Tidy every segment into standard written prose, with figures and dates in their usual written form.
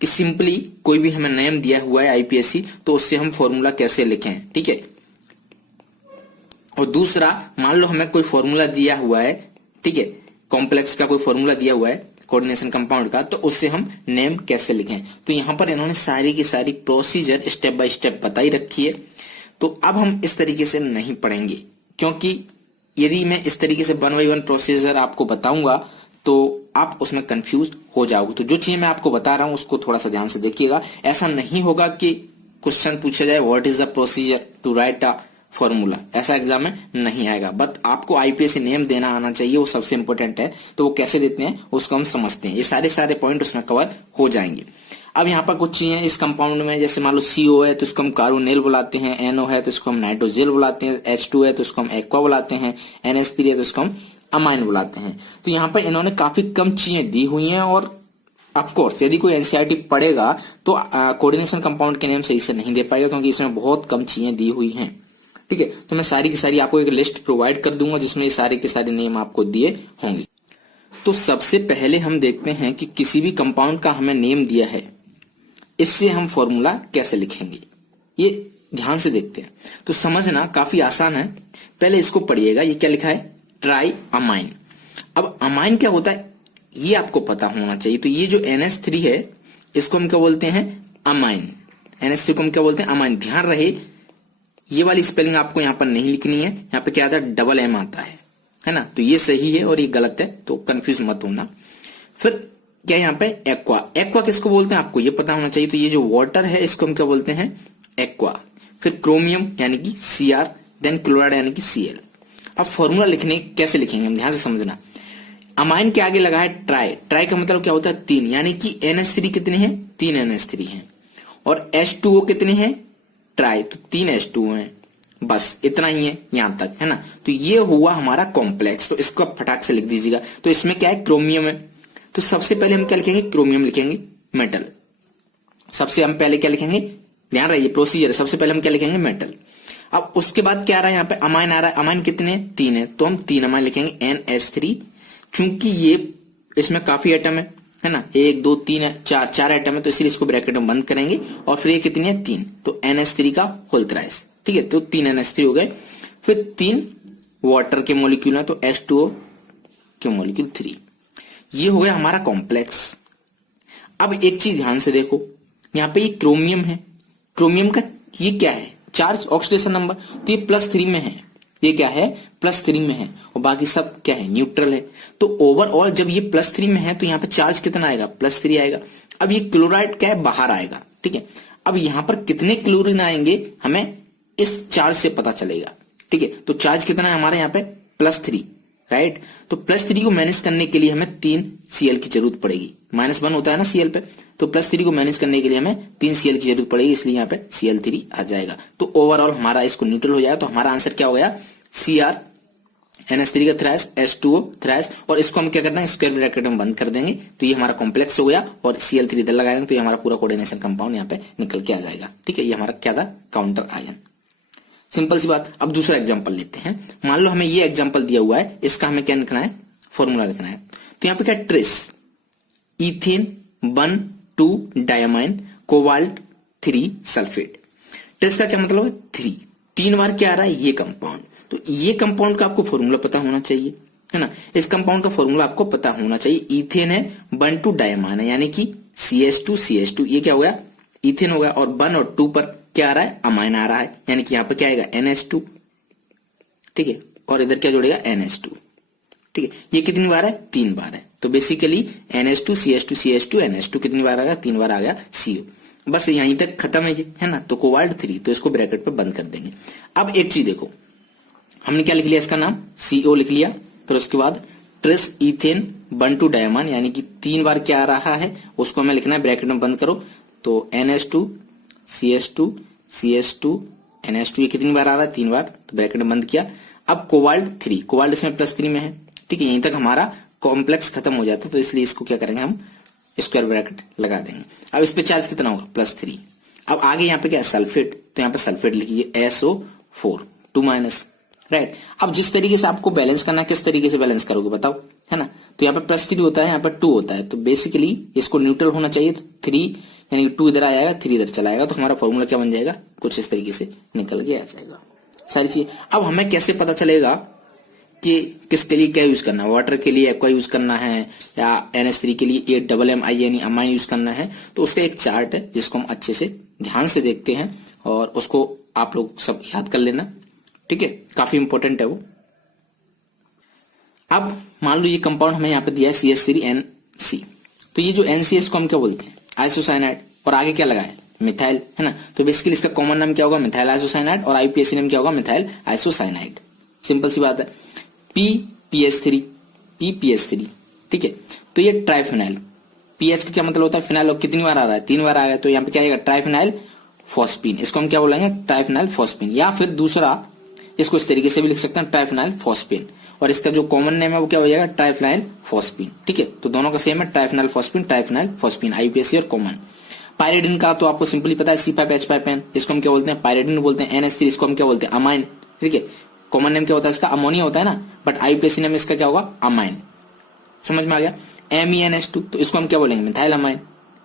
कि सिंपली कोई भी हमें नेम दिया हुआ है आईपीएससी, तो उससे हम फॉर्मूला कैसे लिखें, ठीक है। और दूसरा, मान लो हमें कोई फॉर्मूला दिया हुआ है, ठीक है, कॉम्प्लेक्स का कोई फॉर्मूला दिया हुआ है कोऑर्डिनेशन कंपाउंड का, तो उससे हम नेम कैसे लिखें। तो यहां पर इन्होंने सारी की सारी प्रोसीजर स्टेप बाय स्टेप बताई रखी है। तो अब हम इस तरीके से नहीं पढ़ेंगे, क्योंकि यदि मैं इस तरीके से 1 बाय 1 प्रोसीजर आपको बताऊंगा तो आप उसमें कंफ्यूज हो जाओगे। तो जो चीज मैं आपको बता रहा हूं उसको थोड़ा सा ध्यान से देखिएगा। ऐसा नहीं होगा कि क्वेश्चन पूछा जाए what is the procedure to write a formula, ऐसा एग्जाम में नहीं आएगा। बट आपको आईपीएससी नेम देना आना चाहिए, वो सबसे इंपॉर्टेंट है। तो वो कैसे देते हैं उसको हम समझते हैं, ये सारे पॉइंट उसमें कवर हो जाएंगे। अब यहाँ पर कुछ चीजें इस कंपाउंड में, जैसे मान लो CO है तो इसको हम कार्बोनिल बुलाते हैं, NO है तो इसको हम नाइट्रोजिल बुलाते हैं, H2 है तो इसको हम एक्वा बुलाते हैं, NH3 है तो इसको हम अमाइन बुलाते हैं। तो यहाँ पर इन्होंने काफी कम चीजें दी हुई हैं, और ऑफकोर्स यदि कोई एनसीईआरटी पढ़ेगा तो कोऑर्डिनेशन कंपाउंड के नेम सही से नहीं दे पाएगा, क्योंकि इसमें बहुत कम चीजें दी हुई हैं, ठीक है। तो मैं सारी की सारी आपको एक लिस्ट प्रोवाइड कर दूंगा जिसमें ये सारे के सारे नेम आपको दिए होंगे। तो सबसे पहले हम देखते हैं कि किसी भी कंपाउंड का हमें नेम दिया है, इससे हम फॉर्मूला कैसे लिखेंगे, ये ध्यान से देखते हैं। तो समझना काफी आसान है। पहले इसको पढ़िएगा, ये क्या लिखा है, ट्राई अमाइन। अब अमाइन क्या होता है ये आपको पता होना चाहिए। तो ये जो NH3 है इसको हम क्या बोलते हैं, अमाइन। NH3 को हम क्या बोलते हैं, अमाइन। ध्यान रहे ये वाली स्पेलिंग आपको यहाँ पर नहीं लिखनी है, यहाँ पे क्या आता है, डबल M आता है ना। तो ये सही है और ये गलत है, तो कंफ्यूज मत होना। फिर क्या यहाँ पे एक्वा, एक्वा किसको बोलते हैं आपको ये पता होना चाहिए। तो ये जो वाटर है इसको हम क्या बोलते हैं, एक्वा। फिर क्रोमियम यानी कि Cr, देन क्लोराइड यानी कि Cl। अब फॉर्मूला लिखने कैसे लिखेंगे हम ध्यान से समझना। अमाइन के आगे लगा है ट्राई, ट्राई का मतलब क्या होता है 3, यानी कि NH3 कितने हैं, 3 NH3 हैं, और H2O कितने हैं, ट्राई, तो 3 H2O हैं। बस इतना ही है यहां तक, है ना। तो ये हुआ हमारा कॉम्प्लेक्स, तो इसको फटाक से लिख दीजिएगा। तो इसमें क्या है, क्रोमियम है। तो सबसे पहले हम क्या लिखेंगे, क्रोमियम लिखेंगे, मेटल। सबसे हम पहले क्या लिखेंगे, ध्यान रहिए प्रोसीजर, सबसे पहले हम क्या लिखेंगे, मेटल। अब उसके बाद क्या आ रहा है, यहाँ पे अमाइन आ रहा है। अमाइन कितने, 3 है, तो हम 3 अमाइन लिखेंगे, NH3। चूंकि ये इसमें काफी एटम है ना, 1 2 3 4 एटम है, तो इसलिए इसको ब्रैकेट में बंद करेंगे। और फिर ये कितनी है, 3, तो NH3 का होल थ्राइस, ठीक है। तो 3 NH3 हो गए। फिर 3 वाटर के मॉलिक्यूल है, तो H2O के मॉलिक्यूल 3। ये हो गया हमारा कॉम्प्लेक्स। अब एक चीज ध्यान से देखो, यहाँ पे ये क्रोमियम है, क्रोमियम का ये क्या है, चार्ज ऑक्सीडेशन नंबर, तो ये +3 में है, ये क्या है, +3 में है, और बाकी सब क्या है, न्यूट्रल है। तो ओवरऑल जब ये +3 में है तो यहाँ पे चार्ज कितना आएगा, +3 आएगा। अब ये क्लोराइड क्या है, बाहर आएगा, ठीक है। अब यहाँ पर कितने क्लोरीन आएंगे हमें इस चार्ज से पता चलेगा, ठीक है। तो चार्ज कितना है हमारे यहाँ पे, +3, राइट। तो +3 को मैनेज करने के लिए हमें 3 Cl की जरूरत पड़ेगी, -1 होता है ना Cl पे, तो +3 को मैनेज करने के लिए हमें 3 Cl की जरूरत पड़ेगी, इसलिए यहाँ पे Cl3 आ जाएगा। तो ओवरऑल हमारा इसको न्यूट्रल हो जाएगा। तो हमारा आंसर क्या हो गया, Cr, NH3 का थ्राइस, H2O थ्राइस, और इसको हम क्या करते हैं, स्क्वायर ब्रैकेट में बंद कर देंगे। तो ये हमारा कॉम्प्लेक्स हो गया, और Cl3 इधर लगा देंगे, तो ये हमारा पूरा कोऑर्डिनेशन कंपाउंड यहाँ पे निकल के आ जाएगा, ठीक है। ये हमारा क्या था, काउंटर आयन। सिंपल सी बात। अब दूसरा एग्जांपल लेते हैं। मान लो हमें ये एग्जांपल दिया हुआ है, इसका हमें क्या लिखना है, फॉर्मूला लिखना है। तो यहाँ पे क्या, trace ethane 1 2 diamine cobalt 3 sulphate. Trace का क्या मतलब है, 3 बार क्या आ रहा है, ये कंपाउंड। तो ये कंपाउंड का आपको फॉर्मूला पता होना चाहिए, है ना। इस कंपाउंड का फॉर्मूला आपको पता होना चाहिए। इथेन है, 1 2 डायमाइन है, यानी कि CH2 ये क्या हो गया, इथेन हो गया। और 1 और 2 पर क्या आ रहा है, अमाइन आ रहा है, यानी कि यहाँ पे क्या आएगा, NH2, ठीक है। और इधर क्या जोड़ेगा, NH2, ठीक है। ये कितनी बार है, 3 बार है। तो basically NH2 CH2 CH2 NH2 कितनी बार आ गया, 3 बार आ गया CO। बस यहीं तक खत्म है ये, है ना। तो कोबाल्ट 3, तो इसको ब्रैकेट पे बंद कर देंगे। अब एक चीज देखो, हमने क्या लिख लिया, इसका नाम CO लिख लिया। फिर उसके बाद ट्रेस इथेन 1 2 डायमाइन, यानी कि 3 बार क्या आ रहा है, उसको हमें लिखना है, ब्रैकेट में बंद करो। तो NH2 CH2 CH2 NH2 ये कितनी बार आ रहा है, 3 बार, तो ब्रैकेट में बंद किया। अब कोबाल्ट 3, कोबाल्ट इसमें +3 में है, ठीक है। यहीं तक हमारा कॉम्प्लेक्स खत्म हो जाता है, तो इसलिए इसको क्या करेंगे, हम स्क्वायर ब्रैकेट लगा देंगे। अब इस पे चार्ज कितना होगा, +3। अब आगे यहाँ पे क्या है, सल्फेट, तो यहाँ पे सल्फेट लिखिए SO4 2 माइनस, राइट। अब जिस तरीके से आपको बैलेंस करना है, किस तरीके से बैलेंस करोगे बताओ, है ना। तो यहाँ पे +3 होता है, यहाँ पे 2 होता है, तो बेसिकली इसको न्यूट्रल होना चाहिए, तो 3 यानी 2 इधर आ जाएगा, 3 इधर चला जाएगा, तो हमारा फॉर्मूला क्या बन जाएगा, कुछ इस तरीके से निकल के आ जाएगा सारी चीज। अब हमें कैसे पता चलेगा कि किसके लिए क्या यूज करना है, वाटर के लिए एक्वा यूज करना है या NH3 के लिए AMMINE अमाइन यूज करना है, तो उसका एक चार्ट है जिसको हम अच्छे से ध्यान से देखते हैं और उसको आप लोग सब याद कर लेना, ठीक है, काफी इंपॉर्टेंट है वो। अब मान लो ये कंपाउंड हमें यहाँ पे दिया है CH3NC, तो ये जो NC है इसको हम क्या बोलते हैं, आइसोसाइनाइड, और आगे क्या लगा है, मिथाइल, है ना, तो बेसिकली इसका कॉमन नाम क्या होगा, मिथाइल आइसोसाइनाइड, और IUPAC नाम क्या होगा, मिथाइल आइसोसाइनाइड। सिंपल सी बात है। PPH3, ठीक है, तो ये ट्राइफिनाइल, पीएच का क्या मतलब होता है, फिनाइल, और कितनी बार आ रहा है, 3 बार आ रहा है, तो यहाँ पे क्या आएगा, ट्राइफिनाइल फॉस्फीन, इसको हम क्या बोलेंगे, ट्राइफिनाइल फॉस्फीन, या फिर दूसरा इसको इस तरीके से भी लिख सकते हैं, ट्राइफिनाइल फॉस्फीन, और इसका जो कॉमन नेम है वो क्या हो जाएगा, ट्राइफिनाइल फॉस्फीन, ठीक है, तो दोनों का सेम है, ट्राइफिनाइल फॉस्फीन, IUPAC और कॉमन। पायरिडिन का तो आपको सिंपली पता है, C5H5N, इसको हम क्या बोलते हैं, पायरिडिन बोलते हैं। NH3 इसको हम क्या बोलते हैं, अमाइन, ठीक है, कॉमन नेम क्या होता है इसका, अमोनिया होता है ना, बट IUPAC नेम इसका क्या होगा, अमाइन, समझ में आ गया। MEnH2, तो इसको हम क्या बोलेंगे, मिथाइल अमाइन,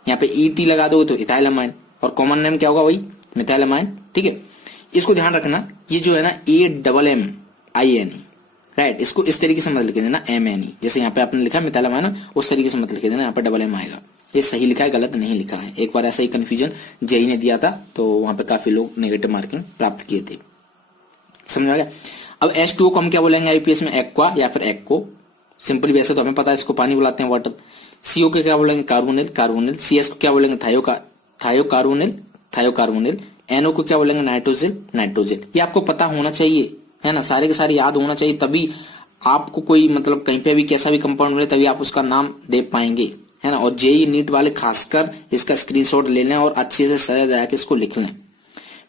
यहाँ पे ET लगा दो तो इथाइल अमाइन, और कॉमन नेम क्या होगा, वही मिथाइल अमाइन, ठीक है। इसको ध्यान रखना, ये जो है ना AMMINE, राइट, इसको इस तरीके से मत लिख देना MNE, जैसे यहाँ पे आपने लिखा मिथाइल अमाइन, उस तरीके से मत लिख देना, यहाँ पे M आएगा, ये सही लिखा है, गलत नहीं लिखा है। एक बार ऐसा ही कंफ्यूजन जेई ने दिया था, तो वहां पे काफी लोग नेगेटिव मार्किंग प्राप्त किए थे, समझ आ गया। अब H2O को हम क्या बोलेंगे IUPAC में, एक्वा या फिर एक्को, सिंपली वैसे तो हमें पता है इसको पानी बुलाते हैं, वाटर। CO के क्या बोलेंगे, कार्बोनिल, CS को क्या बोलेंगे, थायोकार्बोनिल, NO को क्या बोलेंगे, नाइट्रोजिल। ये आपको पता होना चाहिए, है ना, सारे के सारे याद होना चाहिए, तभी आपको कोई मतलब कहीं पे भी कैसा भी कंपाउंड मिले तभी आप उसका नाम दे पाएंगे, है ना। और जेई नीट वाले खासकर इसका स्क्रीनशॉट ले लें और अच्छे से सजा दया के इसको लिख लें।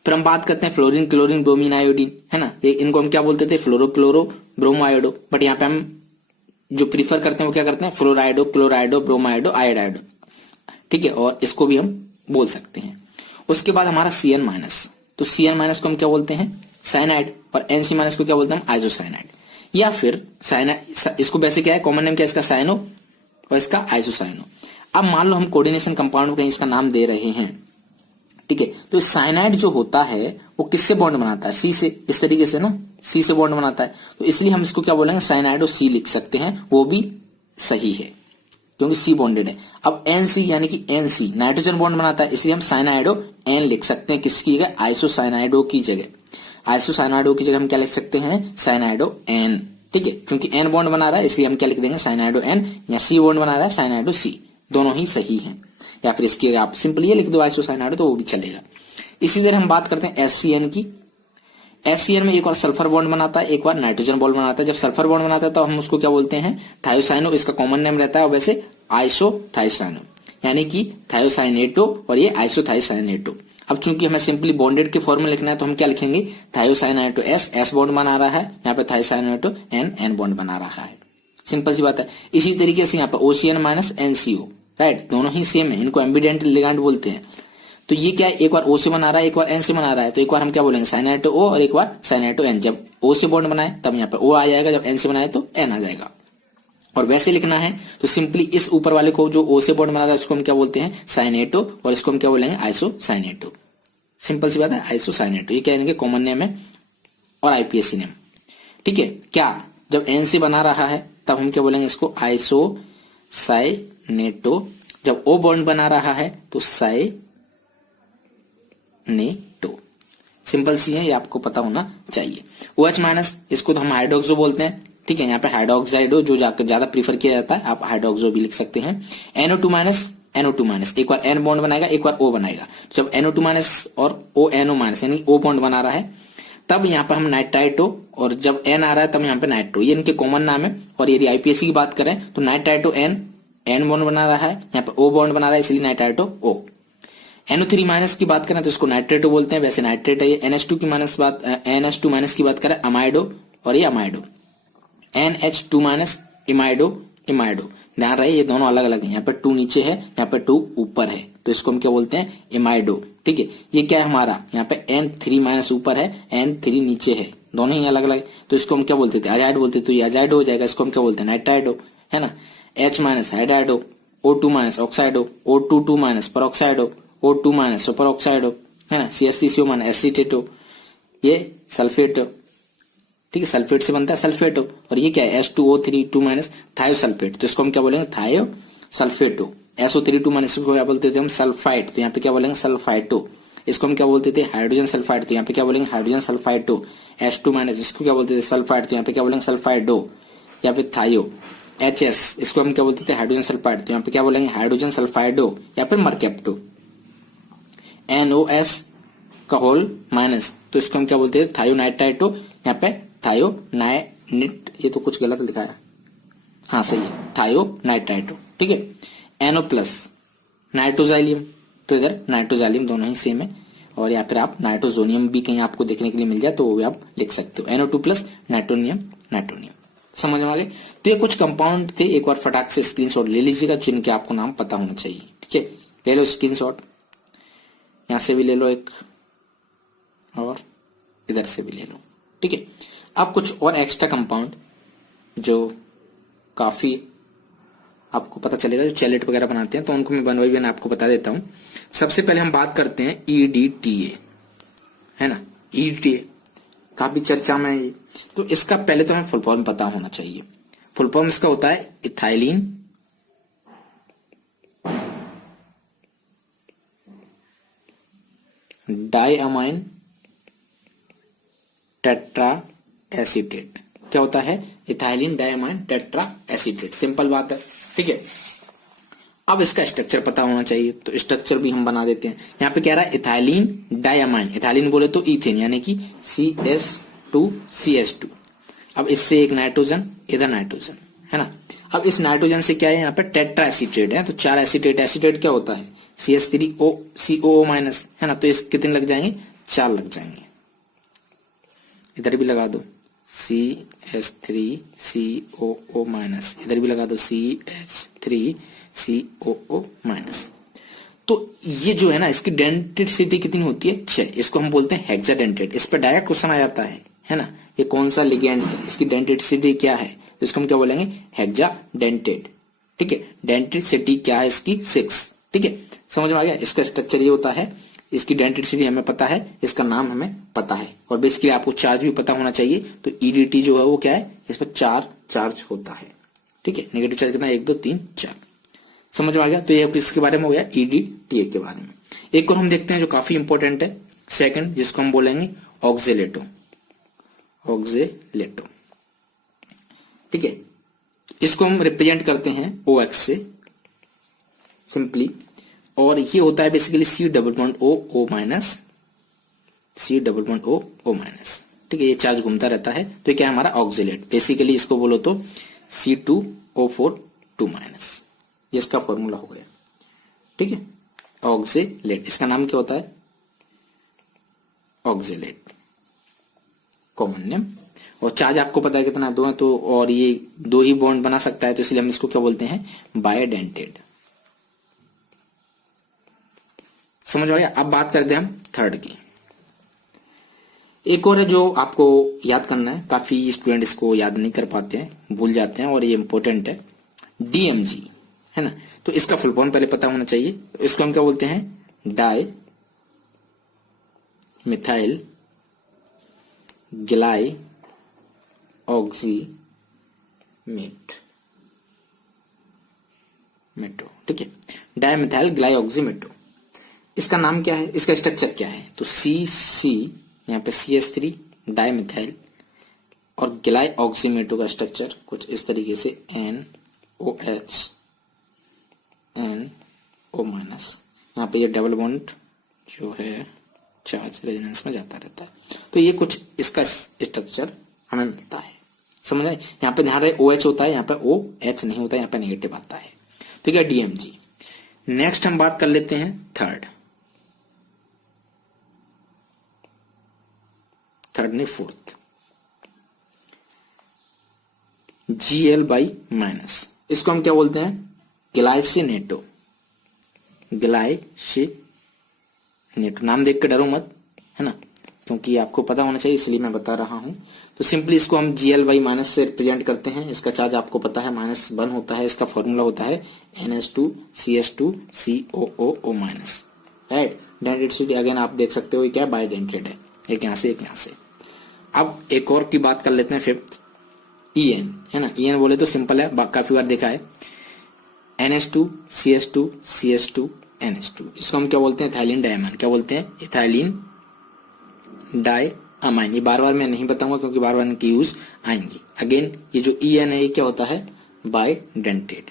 फिर हम बात करते हैं फ्लोरीन, क्लोरीन, ब्रोमीन, आयोडीन, है ना, इनको हम क्या बोलते थे, फ्लोरो, ब्रोमो, आयोडो, बट यहाँ पे हम जो प्रीफर करते हैं वो क्या करते हैं, फ्लोराइडो, क्लोराइडो, ब्रोमाइडो, आयोडाइडो, ठीक है, और इसको भी हम बोल सकते हैं। उसके बाद हमारा CN-, तो CN- को हम क्या बोलते हैं, साइनाइड, और NC- को क्या बोलते हैं, आइसोसाइनाइड, या फिर साइनाइड, इसको वैसे क्या है, कॉमन नेम क्या है इसका, साइनो, और इसका आइसोसाइनो। अब मान लो हम कोऑर्डिनेशन कंपाउंड कहीं इसका नाम दे रहे हैं, ठीक है, तो साइनाइड जो होता है वो किससे बॉन्ड बनाता है, C से, इस तरीके से ना, C से बॉन्ड बनाता है, तो इसलिए हम इसको क्या बोलेंगे, साइनाइडो C लिख सकते हैं, वो भी सही है क्योंकि C बॉन्डेड है। अब NC यानी कि NC नाइट्रोजन बॉन्ड बनाता है, इसलिए हम साइनाइडो N लिख सकते हैं, किसकी जगह, आइसोसाइनाइडो की जगह। आइसोसाइनाइडो की जगह हम क्या लिख सकते हैं, साइनाइडो N, ठीक है, क्योंकि N बॉन्ड बना रहा है इसलिए हम क्या लिख देंगे, साइनाइडो N, या C बॉन्ड बना रहा है, साइनाइडो C, दोनों ही सही हैं। या फिर इसकी आप सिंपली ये लिख दो आइसोसाइनाइड, तो वो भी चलेगा। इसी तरह हम बात करते हैं SCN की। SCN में एक बार सल्फर बॉन्ड बनाता है, एक बार नाइट्रोजन बॉन्ड बनाता है। जब सल्फर बॉन्ड बनाता है तो हम उसको क्या बोलते हैं, थायोसाइनो, इसका कॉमन नेम रहता है, और वैसे आइसोथायोसाइनो, यानी कि थायोसाइनेटो, और ये आइसोथायोसाइनेटो। अब चूंकि हमें सिंपली बॉन्डेड के फॉर्म में लिखना है तो हम क्या लिखेंगे, थायोसाइनाइटो S बॉन्ड बना रहा है, यहाँ पे थायोसाइनाइटो N बॉन्ड बना रहा है, सिंपल सी बात है। इसी तरीके से यहाँ पे OCN- NCO, राइट, दोनों ही सेम है, इनको एम्बिडेंट लिगैंड बोलते हैं। तो ये क्या है, एक बार O से बना रहा है, एक बार N से बना रहा है, तो एक बार हम क्या बोलेंगे, साइनाइटो O, और एक बार साइनाइटो N। जब O से बॉन्ड बनाए तब यहाँ पे O आ जाएगा, जब N से बनाए तो N आ जाएगा। और वैसे लिखना है तो सिंपली इस ऊपर वाले को जो O से बॉन्ड बना रहा है उसको हम क्या बोलते हैं, साइनेटो, और इसको हम क्या बोलेंगे, आइसोसाइनेटो। सिंपल सी बात है, आइसोसाइनेटो, ये क्या इनके कॉमन नेम है और IUPAC नेम, ठीक है। क्या जब N से बना रहा है तब हम क्या बोलेंगे, इसको आइसोसाइनेटो, जब O बॉन्ड बना रहा है तो साइनेटो। सिंपल सी है, ये आपको पता होना चाहिए। OH-, इसको तो हम हाइड्रोक्सो बोलते हैं, ठीक है, यहाँ पे हाइड्रोक्साइडो जो जाकर ज्यादा प्रीफर किया जाता है, आप हाइड्रोक्सो भी लिख सकते हैं। NO2-, एक बार N बॉन्ड बनाएगा, एक बार O बनाएगा। जब NO2- और ONO- यानी O बॉन्ड बना रहा है तब यहाँ पर हम नाइट्राइटो, और जब N आ रहा है तब यहाँ पे नाइट्रो, ये इनके कॉमन नाम है। और यदि IUPAC की बात करें तो नाइट्राइटो N बॉन्ड बना रहा है, यहाँ पे O बॉन्ड बना रहा है, इसलिए नाइट्राइटो O। NO3- की बात करें तो इसको नाइट्रेटो बोलते हैं, वैसे नाइट्रेट है ये। NH2- की बात करें, अमाइडो, और ये अमाइडो। NH2- इमाइडो, ध्यान रहे ये दोनों अलग अलग हैं, यहाँ पे 2 नीचे है, यहाँ पे 2 ऊपर है, तो इसको हम क्या बोलते हैं, इमाइडो, ठीक है। ये क्या है हमारा, यहाँ पे N3- ऊपर है, N3 नीचे है, दोनों ही अलग अलग, तो इसको हम क्या बोलते थे, अजाइड बोलते, तो ये अजाइडो हो जाएगा, इसको हम क्या बोलते हैं, नाइट्राइडो, है ना। H minus hydrido, O2 minus oxido, O22 minus peroxido, O2 minus super oxido, है ना, CH3CO माइनस एसीटेटो, ये सल्फेट, ठीक है, सल्फेट से बनता है सल्फेटो। और ये क्या है, H2O32 माइनस थायोसल्फेट, तो इसको हम क्या बोलेंगे, थायो सल्फेटो। SO32 माइनस इसको क्या बोलते थे हम, सल्फाइड, तो यहाँ पे क्या बोलेंगे, सल्फाइटो। इसको हम क्या बोलते थे, हाइड्रोजन सल्फाइड, तो यहाँ पे क्या बोलेंगे, हाइड्रोजन सल्फाइटो। H2 माइनस इसको क्या बोलते थे, सल्फाइड, तो यहाँ पे क्या बोलेंगे, सल्फाइडो या फिर थायो। HS इसको हम क्या बोलते थे, हाइड्रोजन सल्फाइड, तो यहाँ पे क्या बोलेंगे, हाइड्रोजन सल्फाइडो या फिर मरकेप्टो। NOS का होल माइनस, तो इसको हम क्या बोलते थे, थायोनाइट्राइटो, यहाँ पे थायोनाइट, ये तो कुछ गलत लिखा है, हाँ सही है, थायोनाइट्राइटो, ठीक है। NO प्लस नाइट्रोजाइलियम, तो इधर नाइट्रोजाइलियम दोनों ही सेम है, और या फिर आप नाइट्रोजोनियम भी कहीं आपको देखने के लिए मिल जाए तो वो भी आप लिख सकते हो, NO2 प्लस नाइट्रोनियम, नाइट्रोनियम। समझ में आ गए। तो ये कुछ कंपाउंड थे, एक बार फटाक से स्क्रीनशॉट ले लीजिएगा, जिनके आपको नाम पता होना चाहिए, ठीक है। ले लो स्क्रीनशॉट, यहां से भी ले लो एक, और इधर से भी ले लो, ठीक है। अब कुछ और एक्स्ट्रा कंपाउंड जो काफी आपको पता चलेगा, जो चैलेट वगैरह बनाते हैं, तो उनको मैं वन बाई वन आपको बता देता हूं। सबसे पहले हम बात करते हैं EDTA, है ना, EDTA काफी चर्चा में है ये। तो इसका पहले तो हमें फुल फॉर्म पता होना चाहिए। फुल फॉर्म इसका होता है इथाइलिन डाइअमाइन टेट्रा एसीटेट। क्या होता है, ethylene diamine tetra acetate, simple बात है, ठीक है। अब इसका स्ट्रक्चर पता होना चाहिए, तो स्ट्रक्चर भी हम बना देते हैं। यहाँ पे कह रहा है इथाइलिन डाइअमाइन, इथाइलिन बोले तो इथेन यानी कि CH2CH2। अब इससे एक नाइट्रोजन, इधर नाइट्रोजन, है ना। अब इस नाइट्रोजन से क्या है, यहाँ पे टेट्रा एसीटेट है, तो 4 एसीटेट। एसीटेट क्या होता है, CH3COO माइनस, है ना, तो इस कितने लग जाएंगे, 4 लग जाएंगे। इधर भी लगा दो CH3COO माइनस, इधर भी लगा दो CH3COO माइनस। तो ये जो है ना, इसकी डेंसिटी कितनी होती है, 6। इसको हम बोलते हैं हेक्साडेंटेट। इस पर डायरेक्ट क्वेश्चन आ जाता है ना, ये कौन सा लिगेंड है, इसकी डेंसिटी क्या है, तो इसको हम क्या बोलेंगे, हेक्साडेंटेट, ठीक है। डेंसिटी क्या है इसकी, 6, ठीक है। समझ में आ गया। इसका स्ट्रक्चर ये होता है, इसकी डेंसिटी हमें पता है, इसका नाम हमें पता है, और बेसिकली आपको चार्ज भी पता होना चाहिए। तो EDT जो है वो क्या है, इस पर 4 चार्ज होता है, ठीक है। नेगेटिव चार्ज कितना, 1 2 3 4। समझ में आ गया। तो ये इसके बारे में हो गया, EDTA के बारे में। एक और हम देखते हैं जो काफी इंपॉर्टेंट है, सेकंड, जिसको हम बोलेंगे ऑक्जेलेटो, ऑक्जेलेटो, ठीक है। इसको हम रिप्रेजेंट करते हैं OX से सिंपली, और ये होता है basically C++O minus, C++O minus, ठीक है। ये चार्ज घूमता रहता है, तो ये क्या है हमारा ऑक्जेलेट। बेसिकली इसको बोलो तो C2O4 2 माइनस, ये इसका फॉर्मूला हो गया, ठीक है। ऑक्जेलेट, इसका नाम क्या होता है, ऑक्जेलेट, कॉमन नेम। और चार्ज आपको पता है कितना, 2 है, तो और ये 2 ही बॉन्ड बना सकता है, तो इसलिए हम इसको क्या बोलते हैं, बायोडेंटेड। समझ आ गया। अब बात करते हैं हम थर्ड की। एक और है जो आपको याद करना है, काफी स्टूडेंट इसको याद नहीं कर पाते हैं, भूल जाते हैं, और ये इंपॉर्टेंट है, DMG, है ना। तो इसका फुल फॉर्म पहले पता होना चाहिए। इसको हम क्या बोलते हैं, डाई मिथाइल ग्लाई ऑक्सीमेट, मेटो, ठीक है, डाई मिथाइल ग्लाई ऑक्सीमेटो। इसका नाम क्या है, इसका स्ट्रक्चर क्या है, तो CC, यहाँ पे CH3 डाई मिथाइल, और ग्लाई ऑक्सीमेटो का स्ट्रक्चर कुछ इस तरीके से NOH NO माइनस। यहाँ पे ये डबल बॉन्ड जो है चार्ज रेजोनेंस में जाता रहता है, तो ये कुछ इसका स्ट्रक्चर हमें मिलता है। समझ आए। यहाँ पे ध्यान रहे OH होता है, यहाँ पे OH नहीं होता है, यहाँ पे नेगेटिव आता है, ठीक है, DMG। नेक्स्ट हम बात कर लेते हैं थर्ड नहीं, फोर्थ, Gl बाई माइनस। इसको हम क्या बोलते हैं, ग्लाइसिनेटो, ग्लाइसिनेटो। नाम देख के डरो मत, है ना, क्योंकि आपको पता होना चाहिए इसलिए मैं बता रहा हूं। तो सिंपली इसको हम Gl माइनस से रिप्रेजेंट करते हैं। इसका चार्ज आपको पता है -1 होता है। इसका फॉर्मूला होता है NH2CH2COO minus, right. Density again आप देख सकते हो ये क्या बाइडेंटेड है, एक यहाँ से एक यहाँ से। अब एक और की बात कर लेते हैं, फिफ्थ En है ना। En बोले तो सिंपल है, काफी बार देखा है, NH2CH2CH2NH2। इसको हम क्या बोलते हैं, इथाइलिन डायमाइन। क्या बोलते हैं, इथाइलिन डायमाइन। ये बार बार मैं नहीं बताऊंगा क्योंकि बार बार इनकी यूज आएंगी। अगेन ये जो En है ये क्या होता है, बाइडेंटेड।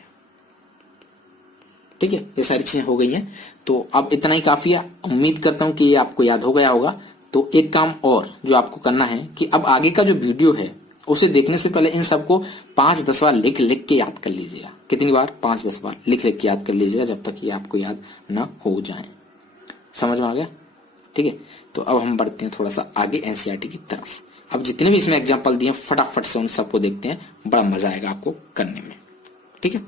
ठीक है, ये सारी चीजें हो गई हैं। तो अब इतना ही काफी है। उम्मीद करता हूं कि ये आपको याद हो गया होगा। तो एक काम और जो आपको करना है कि अब आगे का जो वीडियो है उसे देखने से पहले इन सबको 5-10 बार लिख लिख के याद कर लीजिएगा। कितनी बार, 5-10 बार लिख लिख के याद कर लीजिएगा, जब तक ये आपको याद ना हो जाए। समझ में आ गया? ठीक है, तो अब हम बढ़ते हैं थोड़ा सा आगे एनसीईआरटी की तरफ। अब जितने भी इसमें एग्जाम्पल दिए फटाफट से उन सबको देखते हैं, बड़ा मजा आएगा आपको करने में। ठीक है,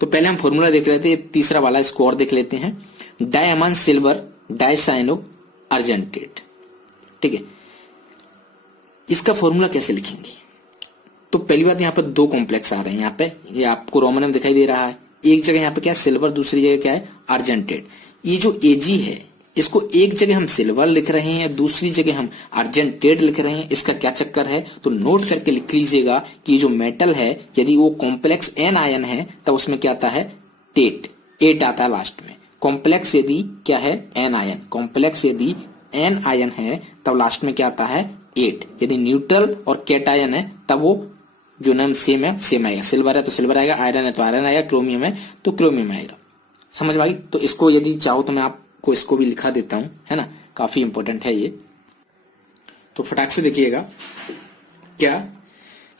तो पहले हम फॉर्मूला देख रहे थे, तीसरा वाला इसको और देख लेते हैं। Diamond silver dicyano argentate. ठीक है, इसका फॉर्मूला कैसे लिखेंगे? तो पहली बात, यहाँ पर 2 कॉम्प्लेक्स आ रहे हैं। यहाँ पे ये आपको रोमन में दिखाई दे रहा है। एक जगह यहाँ पे क्या है, सिल्वर, दूसरी जगह क्या है, अर्जेंटेट। ये जो एजी है इसको एक जगह हम सिल्वर लिख रहे हैं, दूसरी जगह हम अर्जेंटेट लिख रहे हैं। इसका क्या चक्कर है, तो नोट करके लिख लीजिएगा कि जो मेटल है यदि वो कॉम्प्लेक्स एन आयन है तब उसमें क्या आता है, टेट, 8 आता है लास्ट में। कॉम्प्लेक्स यदि क्या है, एन आयन, कॉम्प्लेक्स यदि एन आयन है तब लास्ट में क्या आता है, 8। यदि न्यूट्रल और कैटायन है तब वो जो नाम सेम है सेम आएगा। सिल्वर है तो सिल्वर आएगा, आयरन है तो आयरन आएगा, क्रोमियम है तो क्रोमियम आएगा। समझ में आ गई? तो इसको यदि चाहो तो मैं आपको इसको भी लिखा देता हूं, है ना, काफी इंपॉर्टेंट है ये। तो फटाक से देखिएगा क्या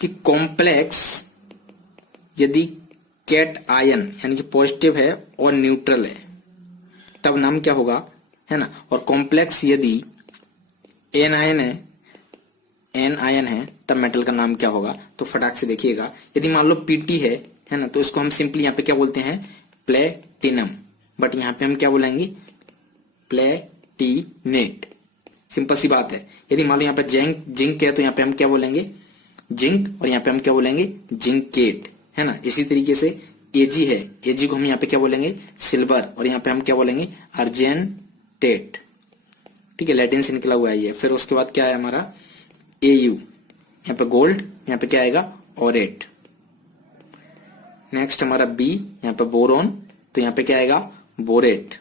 कि कॉम्प्लेक्स यदि कैट आयन यानी कि पॉजिटिव है और न्यूट्रल है तब नाम क्या होगा, है ना। और कॉम्प्लेक्स यदि एन आयन है तब मेटल का नाम क्या होगा। तो फटाक से देखिएगा, यदि मान लो पीटी है ना, तो इसको हम सिंपली यहाँ पे क्या बोलते हैं, प्लेटिनम। बट यहाँ पे हम क्या बोलेंगे, प्लेटिनेट। सिंपल सी बात है। यदि मान लो यहाँ पे जिंक है तो यहाँ पे हम क्या बोलेंगे, जिंक, और यहाँ पे हम क्या बोलेंगे, जिंकेट, है ना। इसी तरीके से एजी है, एजी को हम यहाँ पे क्या बोलेंगे, सिल्वर, और यहाँ पे हम क्या बोलेंगे, अर्जेंटेट। ठीक है, लैटिन से निकला हुआ है ये। फिर उसके बाद क्या है हमारा, एयू, यहाँ पे गोल्ड, यहाँ पे क्या आएगा, ऑरेट। नेक्स्ट हमारा बी, यहाँ पे बोरोन, तो यहाँ पे क्या आएगा, बोरेट।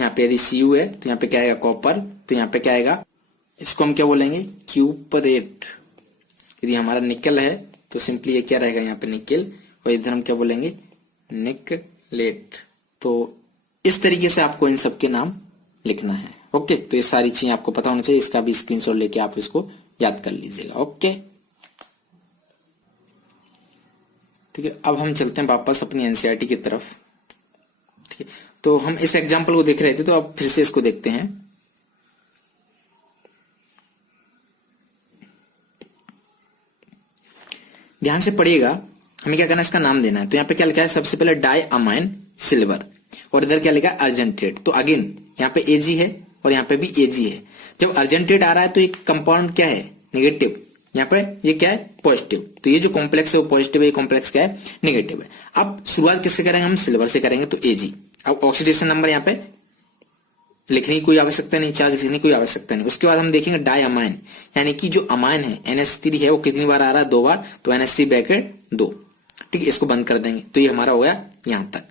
यहाँ पे यदि सीयू है तो यहाँ पे क्या आएगा, कॉपर, तो यहाँ पे क्या आएगा, इसको हम क्या बोलेंगे, क्यूपरेट। यदि हमारा निकल है तो सिंपली ये क्या रहेगा, यहाँ पे निकल, और इधर हम क्या बोलेंगे, निकलेट। तो इस तरीके से आपको इन सबके नाम लिखना है। ओके, तो ये सारी चीजें आपको पता होना चाहिए। इसका भी स्क्रीनशॉट लेके आप इसको याद कर लीजिएगा। ओके, ठीक है, अब हम चलते हैं वापस अपनी एनसीईआरटी की तरफ। ठीक है, तो हम इस एग्जाम्पल को देख रहे थे, तो अब फिर से इसको देखते हैं। ध्यान से पढ़िएगा, हमें क्या करना है, इसका नाम देना है। तो यहाँ पे क्या लिखा है, सबसे पहले डाई अमाइन सिल्वर, और इधर क्या लिखा है, अर्जेंटेट। तो अगेन यहाँ पे एजी है और यहाँ पे भी एजी है। जब अर्जेंटेट आ रहा है तो एक कंपाउंड क्या है, नेगेटिव, यहाँ पे ये क्या है, पॉजिटिव। तो ये जो कॉम्प्लेक्स है वो पॉजिटिव है, ये कॉम्प्लेक्स क्या है, नेगेटिव है। अब शुरुआत किससे करेंगे, हम सिल्वर से करेंगे, तो एजी। अब ऑक्सीडेशन नंबर यहाँ पे लिखने की कोई आवश्यकता नहीं, चार्ज लिखने की कोई आवश्यकता नहीं। उसके बाद हम देखेंगे डाई अमाइन, यानी कि जो अमाइन है NH3 है वो कितनी बार आ रहा है, 2 बार, तो NH3 ब्रैकेट 2। ठीक है, इसको बंद कर देंगे, तो ये हमारा हो गया यहां तक।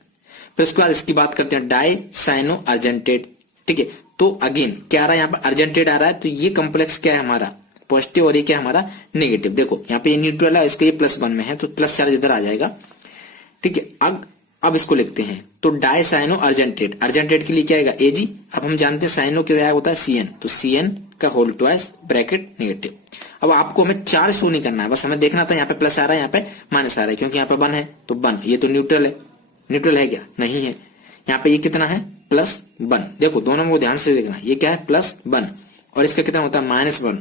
फिर उसके बाद इसकी बात करते हैं, डाई साइनो अर्जेंटेट। ठीक है, तो अगेन क्या आ रहा है, यहाँ पर अर्जेंटेट आ रहा है, तो ये कॉम्प्लेक्स क्या है हमारा, पॉजिटिव, और ये क्या है हमारा, नेगेटिव। देखो यहाँ पे ये न्यूट्रल है, इसका ये +1 में है, तो प्लस चार्ज इधर आ जाएगा। ठीक है, अब इसको लिखते हैं, तो डाई साइनो अर्जेंटेट, अर्जेंटेट के लिए क्या आएगा, एजी। अब हम जानते हैं साइनो क्या होता है, CN, तो CN का होल ट्वाइस ब्रैकेट नेगेटिव। अब आपको हमें चार्ज शो नहीं करना है, बस हमें देखना था यहाँ पे प्लस आ रहा है, यहाँ पे माइनस आ रहा है, क्योंकि यहाँ पे 1 है तो 1, ये तो न्यूट्रल है, न्यूट्रल है क्या, नहीं है। यहाँ पे ये कितना है, +1। देखो दोनों को ध्यान से देखना, ये क्या है, +1, और इसका कितना होता है, -1।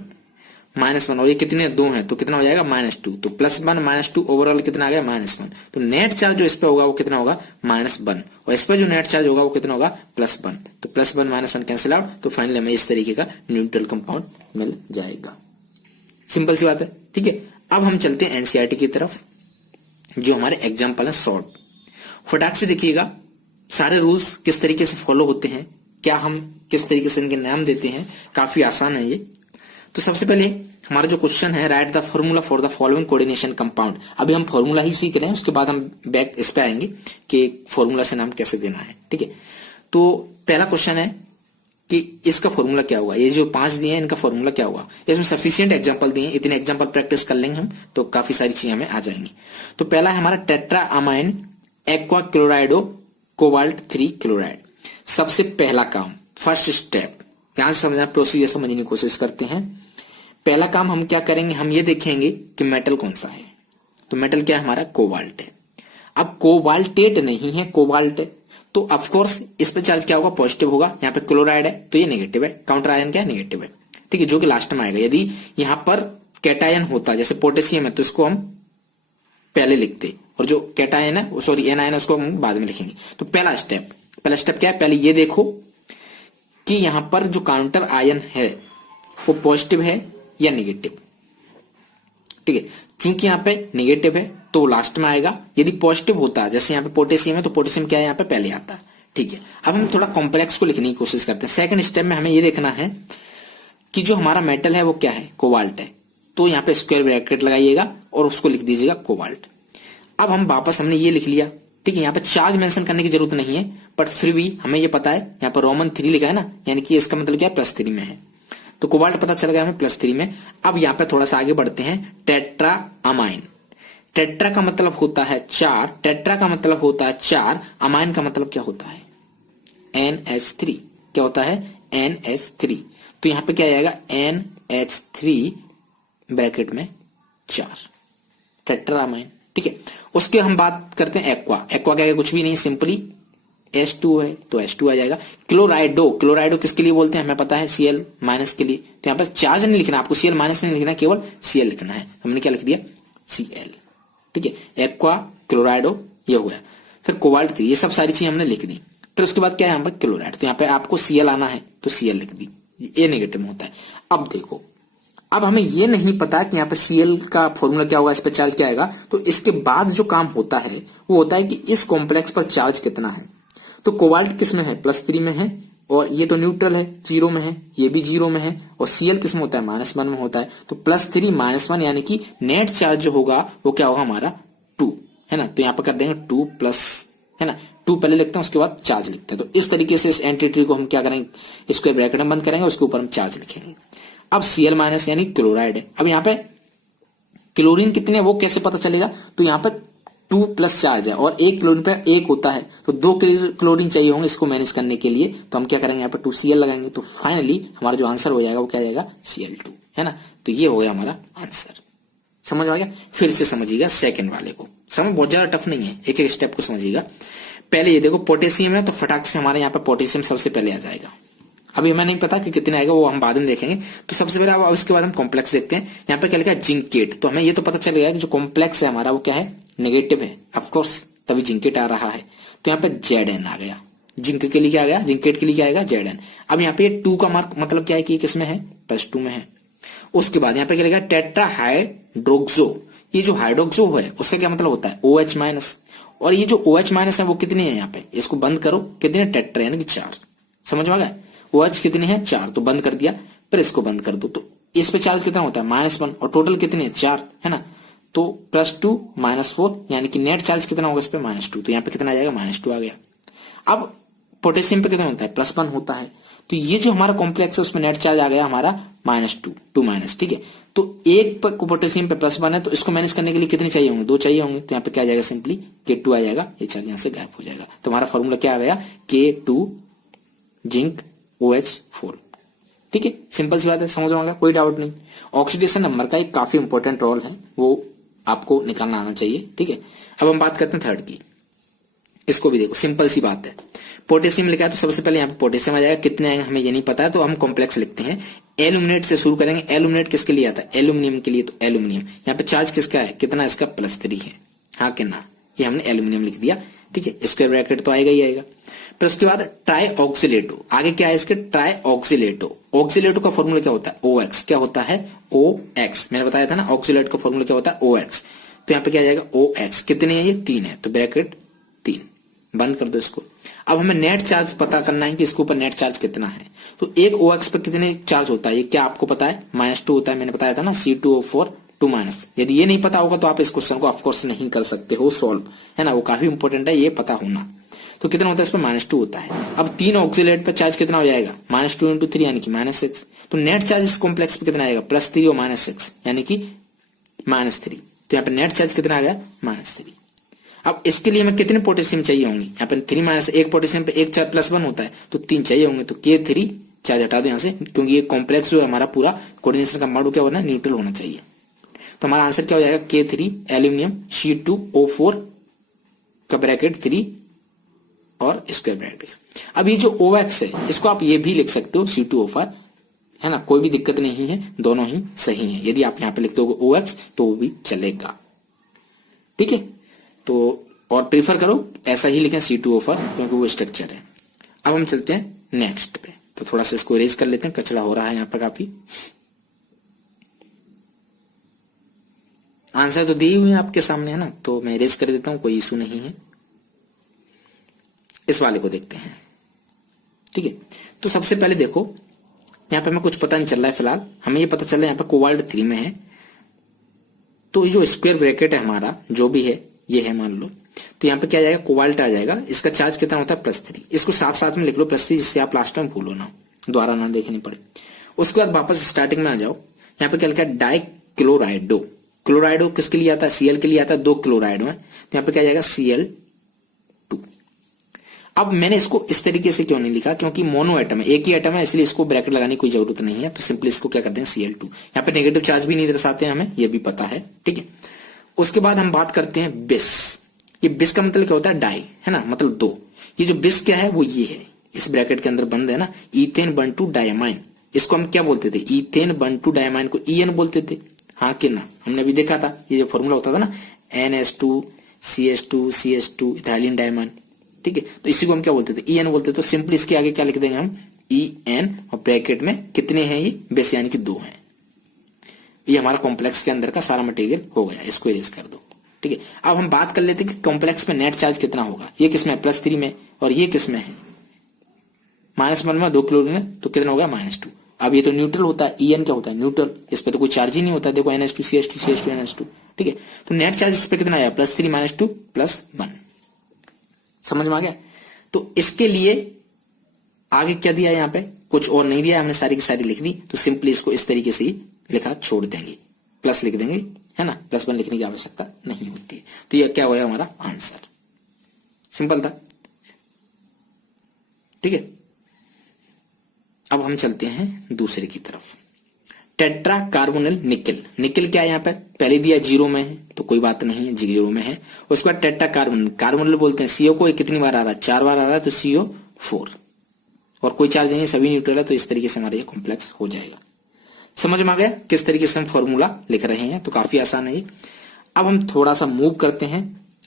-1 और ये कितने 2 हैं तो कितना हो जाएगा -2, तो +1 -2 ओवरऑल कितना आ गया -1। तो नेट चार्ज जो इस पे होगा वो कितना होगा -1 और इस पे जो नेट चार्ज होगा वो कितना होगा +1, तो +1 -1 कैंसिल आउट, तो फाइनली हमें इस तरीके का न्यूट्रल कंपाउंड मिल जाएगा। सिंपल सी बात है, ठीक है। अब हम चलते हैं एनसीईआरटी की तरफ, जो हमारे एग्जाम्पल है शॉर्ट। फटाक से देखिएगा सारे रूल्स किस तरीके से फॉलो होते हैं, क्या हम किस तरीके से इनके नाम देते हैं, काफी आसान है ये। तो सबसे पहले हमारा जो क्वेश्चन है, right the formula for the following coordination compound. अभी हम फॉर्मूला ही सीख रहे हैं, उसके बाद हम बैक इस पे आएंगे कि फॉर्मूला से नाम कैसे देना है, ठीक है। तो पहला क्वेश्चन है कि इसका फॉर्मूला क्या हुआ, ये जो 5 दिए हैं इनका फॉर्मूला क्या हुआ। इसमें सफिशिएंट एग्जांपल दिए हैं, इतने एग्जांपल प्रैक्टिस कर लेंगे हम तो काफी सारी चीजें हमें आ जाएंगी। तो पहला है हमारा tetra amine aqua क्लोराइडो cobalt 3 chloride. सबसे पहला काम, फर्स्ट स्टेप, यहां से समझना, प्रोसीजर समझने की कोशिश करते हैं। पहला काम हम क्या करेंगे, हम ये देखेंगे कि मेटल कौन सा है। तो मेटल क्या है हमारा, कोबाल्ट है। अब कोबाल्टेट नहीं है, कोबाल्ट है, तो ऑफ कोर्स इस पे चार्ज क्या होगा, पॉजिटिव होगा। यहाँ पे क्लोराइड है तो ये नेगेटिव है, काउंटर आयन क्या है, नेगेटिव है, ठीक है, जो कि लास्ट में आएगा। यदि यहां पर कैटायन होता, जैसे पोटेशियम है, तो इसको हम पहले लिखते, और जो कैटायन है, सॉरी एनायन है, उसको हम बाद में लिखेंगे। तो पहला स्टेप क्या है, पहले ये देखो कि यहां पर जो काउंटर आयन है वो पॉजिटिव है या नेगेटिव, ठीक है। चूंकि यहाँ पे नेगेटिव है तो लास्ट में आएगा। यदि पॉजिटिव होता है, जैसे यहाँ पे पोटेशियम है, तो पोटेशियम क्या है, यहाँ पे पहले आता है, ठीक है। अब हम थोड़ा कॉम्प्लेक्स को लिखने की कोशिश करते हैं। सेकंड स्टेप में हमें ये देखना है कि जो हमारा मेटल है वो क्या है, कोबाल्ट है। तो यहाँ पे स्क्वायर ब्रैकेट लगाइएगा और उसको लिख दीजिएगा कोबाल्ट। अब हम वापस हमने ये लिख लिया, ठीक है। यहाँ पे चार्ज मेंशन करने की जरूरत नहीं है, बट फिर भी हमें ये पता है, यहाँ पर रोमन 3 लिखा है ना, यानी कि इसका मतलब क्या है, +3 में है। तो कोबाल्ट पता चल गया हमें +3 में। अब यहाँ पे थोड़ा सा आगे बढ़ते हैं, टेट्रा अमाइन। टेट्रा का मतलब होता है 4, टेट्रा का मतलब होता है 4, अमाइन का मतलब क्या होता है, NH3। क्या होता है, NH3। तो यहाँ पे क्या आएगा, NH3 ब्रैकेट में 4, टेट्रा अमाइन, ठीक है। उसके हम बात करते हैं एक्वा। एक्वा क्या है, कुछ भी नहीं, सिंपली H2 है तो H2 आ जाएगा। क्लोराइडो, क्लोराइडो किसके लिए बोलते हैं, हमें पता है Cl- के लिए। तो यहाँ पर चार्ज नहीं लिखना, आपको Cl- नहीं लिखना, केवल Cl लिखना है। हमने क्या लिख दिया, Cl, ठीक है। एक्वा क्लोराइडो ये हो गया। फिर कोबाल्ट 3, ये सब सारी चीजें हमने लिख दी। फिर उसके बाद क्या है यहाँ पर क्लोराइड, तो यहाँ पे आपको Cl आना है तो Cl लिख दी, ये नेगेटिव में होता है। अब देखो, अब हमें ये नहीं पता कि यहाँ पे Cl का फॉर्मूला क्या होगा, इस पे चार्ज क्या आएगा। तो इसके बाद जो काम होता है वो होता है कि इस कॉम्प्लेक्स पर चार्ज कितना है। तो कोबाल्ट किस में है, +3 में है, और ये तो न्यूट्रल है, 0 में है, ये भी 0 में है, और Cl किस में होता है, -1 में होता है। तो +3 -1 यानी कि नेट चार्ज जो होगा वो क्या होगा हमारा 2, है ना। तो यहाँ पर कर देंगे 2 प्लस, है ना, 2 पहले लिखते हैं उसके बाद चार्ज लिखते हैं। तो इस तरीके से इस एंटिटी को हम क्या करेंगे, स्क्वायर ब्रैकेट में बंद करेंगे, उसके ऊपर हम चार्ज लिखेंगे। अब Cl- यानी क्लोराइड है। अब यहाँ पे क्लोरीन कितने वो कैसे पता चलेगा, तो यहाँ पर 2 प्लस चार्ज है और एक क्लोरीन पर 1 होता है, तो 2 क्लोरीन चाहिए होंगे इसको मैनेज करने के लिए। तो हम क्या करेंगे, यहाँ पर 2Cl लगाएंगे। तो फाइनली हमारा जो आंसर हो जाएगा वो क्या आ जाएगा, Cl2, है ना। तो ये हो गया हमारा आंसर, समझ आ गया। फिर से समझिएगा सेकंड वाले को, समझ बहुत ज्यादा टफ नहीं है, एक एक स्टेप को समझिएगा। पहले ये देखो पोटेशियम है, तो फटाक से हमारे यहाँ पे पोटेशियम सबसे पहले आ जाएगा। अभी हमें नहीं पता कि कितने आएगा, वो हम बाद में देखेंगे। तो सबसे पहले अब इसके बाद हम कॉम्प्लेक्स देखते हैं। यहाँ पे क्या लिखा है, जिंकेट। तो हमें ये तो पता चल गया कि जो कॉम्प्लेक्स है हमारा वो क्या है, नेगेटिव है, ऑफकोर्स तभी जिंकेट आ रहा है। तो यहाँ पे Zn आ गया, जिंक के लिए क्या आ गया, जिंकेट के लिए क्या आएगा, Zn। अब यहाँ पे 2 का मार्क मतलब क्या है कि किसमें है, +2 में है। उसके बाद यहाँ पे क्या लिखा है, टेट्रा हाइड्रोक्सो। ये जो हाइड्रोक्सो है उसका क्या मतलब होता है, OH-। और ये जो OH- है वो कितने हैं, यहाँ पे इसको बंद करो, कितने, टेट्रा यानी कि 4, समझ में आ गया। OH कितने हैं, 4, तो बंद कर दिया। फिर इसको बंद कर दो, तो इस पे चार्ज कितना होता है, -1, और टोटल कितने हैं, 4, है ना। तो +2 -4 यानी कि नेट चार्ज कितना होगा इस पे, -2। तो यहाँ पे कितना आ जाएगा, -2 आ गया। अब पोटेशियम पे कितना होता है, +1 होता है। तो ये जो हमारा कॉम्प्लेक्स है उसमें नेट चार्ज आ गया हमारा -2, ठीक है। तो एक पर पोटेशियम पे +1 है, तो इसको मैनेज करने के लिए कितने चाहिए होंगे, 2 चाहिए होंगे। तो यहाँ पे क्या आ जाएगा, सिंपली K2 आ जाएगा, ये चार्ज यहाँ से गायब हो जाएगा। तो हमारा फॉर्मूला क्या आ गया, K2 जिंक OH4, ठीक है। सिंपल सी बात है, समझ में, कोई डाउट नहीं। ऑक्सीडेशन नंबर का एक काफी इंपॉर्टेंट रोल है, वो आपको निकालना आना चाहिए, ठीक है। अब हम बात करते हैं थर्ड की। इसको भी देखो, सिंपल सी बात है। पोटेशियम लिखा है तो सबसे पहले यहाँ पे पोटेशियम आ जाएगा, कितने आएंगे हमें ये नहीं पता है, तो हम कॉम्प्लेक्स लिखते हैं एल्यूमिनेट से शुरू करेंगे। एल्यूमिनेट किसके लिए आता है? एल्यूमिनियम के लिए। तो एल्यूमिनियम, यहाँ पे चार्ज किसका है, कितना इसका? +3 है। हाँ कि ना? ये हमने एल्यूमिनियम लिख दिया, ठीक है। स्क्वायर ब्रैकेट तो आएगा ही आएगा। फिर उसके बाद ट्राई ऑक्सीलेटो, आगे क्या है इसके? ट्राई ऑक्सीलेटो। ऑक्सीलेटो का फॉर्मूला क्या होता है? OX। क्या होता है? OX। मैंने बताया था ना ऑक्सीलेट का फॉर्मूला क्या होता है? OX। तो यहाँ पे क्या आ जाएगा? OX। कितने है ये? 3 है, तो ब्रैकेट 3 बंद कर दो इसको। अब हमें नेट चार्ज पता करना है कि इसके ऊपर नेट चार्ज कितना है। तो एक OX पर कितने चार्ज होता है, ये क्या आपको पता है? -2 होता है। मैंने बताया था ना C2O4 2-। यदि ये नहीं पता होगा तो आप इस क्वेश्चन को ऑफकोर्स नहीं कर सकते हो सॉल्व, है ना। वो काफी इंपॉर्टेंट है, ये पता होना। तो कितना होता है इस पर? -2 होता है। अब 3 ऑक्सीलेट पर चार्ज कितना हो जाएगा? -2 × 3 यानी कि -6। तो नेट चार्ज इस कॉम्प्लेक्स पे कितना आएगा? +3 और -6 यानी कि -3। तो यहाँ पे नेट चार्ज कितना आ गया? -3। अब इसके लिए हमें कितने पोटेशियम चाहिए होंगे? यहाँ पे 3 - 1 पोटेशियम पे 1 चार्ज +1 होता है, तो 3 चाहिए होंगे। तो K3 चार्ज हटा दो यहाँ से, क्योंकि ये कॉम्प्लेक्स जो है हमारा पूरा कोऑर्डिनेशन कंपाउंड क्या होना है? न्यूट्रल होना चाहिए। तो हमारा आंसर क्या हो जाएगा? K3 एल्यूमिनियम C2O4 का ब्रैकेट 3 और स्क्वायर ब्रैकेट। अब ये जो OX है इसको आप ये भी लिख सकते हो C2O4, है ना। कोई भी दिक्कत नहीं है, दोनों ही सही है। यदि आप यहाँ पे लिखते हो OX तो वो भी चलेगा, ठीक है। तो और प्रीफर करो ऐसा ही लिखें C2O4, क्योंकि वो स्ट्रक्चर है। अब हम चलते हैं नेक्स्ट पे। तो थोड़ा सा इसको इरेज कर लेते हैं, कचरा हो रहा है यहाँ पर काफी। आंसर तो दिए हुए हैं आपके सामने, है ना, तो मैं इरेज कर देता हूं, कोई इशू नहीं है। इस वाले को देखते हैं, ठीक है। तो सबसे पहले देखो यहाँ पे हमें कुछ पता नहीं चल रहा है फिलहाल। हमें ये पता चल रहा है यहाँ पे कोबाल्ट 3 में है। तो ये जो स्क्वायर ब्रैकेट है हमारा जो भी है ये है मान लो, तो यहाँ पे क्या आ जाएगा? कोबाल्ट आ जाएगा। इसका चार्ज कितना होता है? +3। इसको साथ साथ में लिख लो +3, जिससे आप लास्ट में भूलो ना, दोबारा ना देखनी पड़े। उसके बाद वापस स्टार्टिंग में आ जाओ। यहाँ पे क्या लिखा है? डाई क्लोराइडो। क्लोराइडो किसके लिए आता है? Cl के लिए आता है। 2 क्लोराइडो है, तो यहाँ पे क्या आ जाएगा? Cl2। अब मैंने इसको इस तरीके से क्यों नहीं लिखा? क्योंकि मोनो एटम है, एक ही एटम है, इसलिए इसको ब्रैकेट लगाने की कोई जरूरत नहीं है। तो सिंपली इसको क्या करते हैं? Cl2। यहाँ पे नेगेटिव चार्ज भी नहीं दर्शाते हैं हमें, ये भी पता है, ठीक है। उसके बाद हम बात करते हैं बिस। ये बिस का मतलब क्या होता है? डाई, है ना, मतलब 2। ये जो बिस क्या है वो ये है, इस ब्रैकेट के अंदर बंद है ना, ईथेन बन टू डायमाइन। इसको हम क्या बोलते थे? ईथेन बन टू डायमाइन को EN बोलते थे, हाँ कि ना। हमने अभी देखा था ये जो फॉर्मूला होता था ना, NH2 CH2 CH2 ethylene diamine, ठीक है। तो इसी को हम क्या बोलते थे? EN बोलते थे। तो सिंपली इसके आगे क्या लिख देंगे हम? EN, और ब्रैकेट में कितने हैं ये? बेस यानी कि 2 हैं। ये हमारा कॉम्प्लेक्स के अंदर का सारा मटेरियल हो गया, इसको इरेज कर दो, ठीक है। अब हम बात कर लेते हैं कि कॉम्प्लेक्स में नेट चार्ज कितना होगा। ये किसमें? +3 में, और ये किसमें है? -1 में, 2 क्लोरीन में, तो कितना होगा? -2। अब ये तो न्यूट्रल होता है, EN क्या होता है? न्यूट्रल। इस पे तो कोई चार्ज ही नहीं होता, देखो NH2 CH2 CH2 NH2, ठीक है। तो नेट चार्ज इस पे कितना आया? +3 -2 +1। समझ में आ गया? तो इसके लिए आगे क्या दिया है? यहाँ पे कुछ और नहीं दिया, हमने सारी की सारी लिख दी। तो सिंपली इसको इस तरीके से ही लिखा छोड़ देंगे, प्लस लिख देंगे, है ना। +1 लिखने की आवश्यकता नहीं होती है। तो यह क्या होगा? हमारा आंसर सिंपल था, ठीक है। अब हम चलते हैं दूसरे की तरफ। टेट्रा कार्बोनिल निकल। निकल क्या है? यहाँ पे पहले दिया 0 में है, तो कोई बात नहीं है, 0 में है। उसके बाद टेट्रा कार्बोनिल, कार्बोनिल बोलते हैं। CO को कितनी बार आ रहा है? 4 बार आ रहा है, तो CO4, और कोई चार्ज नहीं है, सभी न्यूट्रल है। तो इस तरीके से हमारा ये कॉम्प्लेक्स हो जाएगा। समझ में आ गया किस तरीके से हम फॉर्मूला लिख रहे हैं? तो काफी आसान है ये। अब हम थोड़ा सा मूव करते हैं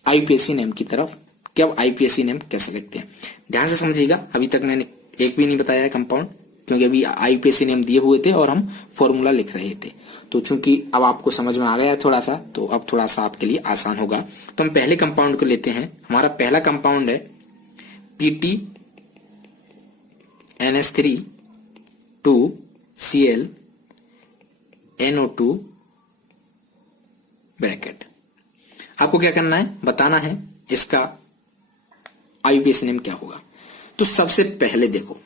IUPAC नेम की तरफ कि अब IUPAC नेम कैसे लिखते हैं। ध्यान से समझिएगा, अभी तक मैंने एक भी नहीं बताया है कंपाउंड, क्योंकि अभी IUPAC नेम दिए हुए थे और हम फॉर्मूला लिख रहे थे। तो चूंकि अब आपको समझ में आ गया है थोड़ा सा, तो अब थोड़ा सा आपके लिए आसान होगा। तो हम पहले कंपाउंड को लेते हैं। हमारा पहला कंपाउंड है PT NH3 2Cl NO2 bracket. आपको क्या करना है? बताना है इसका IUPAC नेम क्या होगा। तो सबसे पहले देखो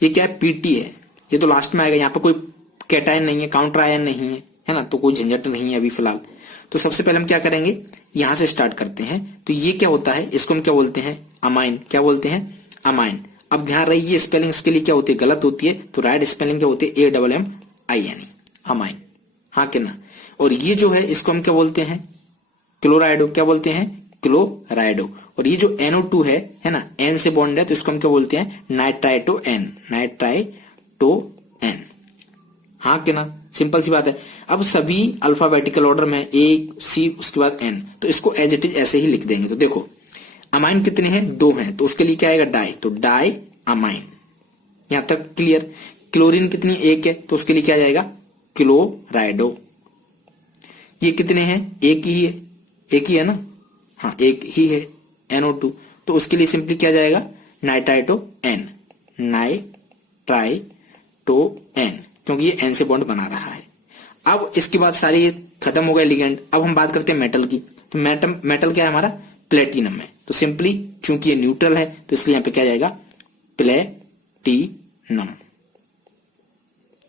ये क्या है? PT है, ये तो लास्ट में आएगा। यहाँ पर कोई कैटायन नहीं है, काउंटर आयन नहीं है, है ना, तो कोई झंझट नहीं है अभी फिलहाल। तो सबसे पहले हम क्या करेंगे? यहां से स्टार्ट करते हैं। तो ये क्या होता है? इसको हम क्या बोलते हैं? अमाइन। क्या बोलते हैं? अमाइन। अब ध्यान रहिए स्पेलिंग इसके लिए क्या होती है? गलत होती है। तो राइट स्पेलिंग क्या होती है? AMMINE, अमाइन, हाँ कि ना। और ये जो है इसको हम क्या बोलते हैं? क्लोराइडो। क्या बोलते हैं? क्लोराइडो। और ये जो NO2 है ना, N से बॉन्ड है, तो इसको हम क्या बोलते हैं? नाइट्राइटो N, नाइट्राइटो N, हाँ कि ना, सिंपल सी बात है। अब सभी अल्फाबेटिकल ऑर्डर में ए सी उसके बाद एन, तो इसको एज इट इज ऐसे ही लिख देंगे। तो देखो अमाइन कितने हैं, 2 हैं, तो उसके लिए क्या आएगा डाई, तो डाई अमाइन। यहां तक क्लियर। क्लोरीन कितनी, 1 है, तो उसके लिए क्या जाएगा क्लोराइडो। ये कितने हैं, एक ही है ना, हाँ एक ही है NO2, तो उसके लिए सिंपली क्या जाएगा नाइट्राइटो एन, नाइट्राइटो एन, क्योंकि ये एन से बॉन्ड बना रहा है। अब इसके बाद सारे खत्म हो गए लिगेंड। अब हम बात करते हैं मेटल की। तो मेटल क्या है हमारा, प्लेटिनम है। तो सिंपली चूंकि ये न्यूट्रल है तो इसलिए यहां पे क्या जाएगा प्लेटिनम।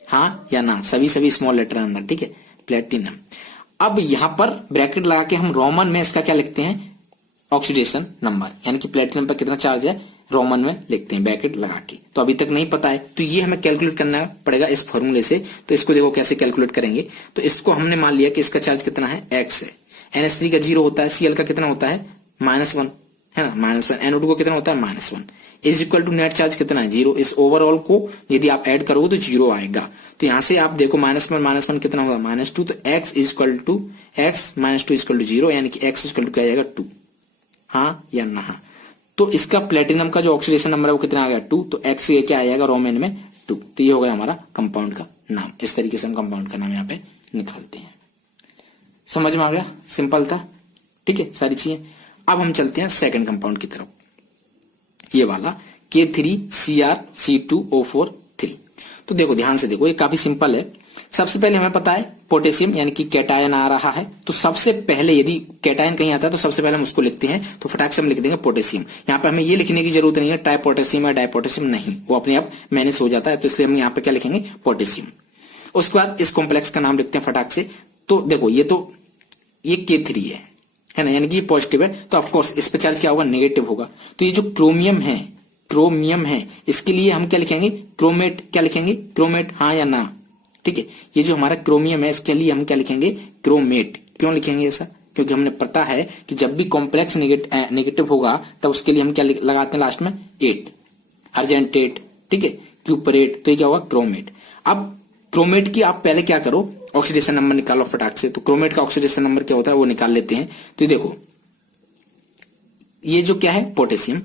हाँ या ना, सभी स्मॉल लेटर है अंदर, ठीक है, प्लेटिनम। अब यहां पर ब्रैकेट लगा के हम रोमन में इसका क्या लिखते हैं, ऑक्सीडेशन नंबर, यानी कि प्लेटिनम पर कितना चार्ज है रोमन में लिखते हैं ब्रैकेट लगा के। तो अभी तक नहीं पता है, तो ये हमें कैलकुलेट करना पड़ेगा इस फॉर्मूले से। तो इसको देखो कैसे कैलकुलेट करेंगे। तो इसको हमने मान लिया कि इसका चार्ज कितना है, x है। NH3 का 0 होता है, Cl का कितना होता है -1 है ना, -1। NO2 को कितना होता है -1, is equal to net charge कितना है 0। इस ओवरऑल को यदि आप ऐड करोगे तो 0 आएगा। तो यहां से आप देखो -1 कितना होगा -2, तो x equal to x -2 equal to 0, यानी कि x इक्वल टू क्या आएगा 2। हाँ या ना, हाँ। तो इसका प्लेटिनम का जो ऑक्सीडेशन नंबर है वो कितना आ गया 2, तो x ये क्या आएगा रोमन में 2। तो ये हो गया हमारा कंपाउंड का नाम। इस तरीके से हम कंपाउंड का नाम यहाँ पे निकालते हैं। समझ में आ गया, सिंपल था, ठीक है सारी चीजें। अब हम चलते हैं सेकंड कंपाउंड की तरफ, ये वाला K3CrC2O4 तो देखो ध्यान से देखो, ये काफी सिंपल है। सबसे पहले हमें पता है पोटेशियम यानी कि कैटायन आ रहा है, तो सबसे पहले यदि कैटायन कहीं आता है तो सबसे पहले हम उसको लिखते हैं, तो फटाक से हम लिख देंगे पोटेशियम। यहाँ पे हमें ये लिखने की जरूरत नहीं है ट्राई पोटेशियम या डाई पोटेशियम, नहीं, वो अपने आप मैनेज हो जाता है। तो इसलिए हम यहाँ पे क्या लिखेंगे पोटेशियम। उसके बाद इस कॉम्प्लेक्स का नाम लिखते हैं फटाक से। तो देखो ये K3 है ना, यानी कि पॉजिटिव है, तो ऑफकोर्स इस पे चार्ज क्या होगा नेगेटिव होगा। तो ये जो क्रोमियम है इसके लिए हम क्या लिखेंगे क्रोमेट, क्या लिखेंगे क्रोमेट, हाँ या ना, ठीक है। ये जो हमारा क्रोमियम है इसके लिए हम क्या लिखेंगे क्रोमेट। क्यों लिखेंगे ऐसा, क्योंकि हमने पता है कि जब भी कॉम्प्लेक्स नेगेटिव होगा तब उसके लिए हम क्या लगाते हैं लास्ट में 8, अर्जेंटेट, ठीक है, क्यूपरेट, तो ये क्या होगा क्रोमेट। अब क्रोमेट की आप पहले क्या करो ऑक्सीडेशन नंबर निकालो फटाक से। तो क्रोमेट का ऑक्सीडेशन नंबर क्या होता है वो निकाल लेते हैं। तो देखो ये जो क्या है पोटेशियम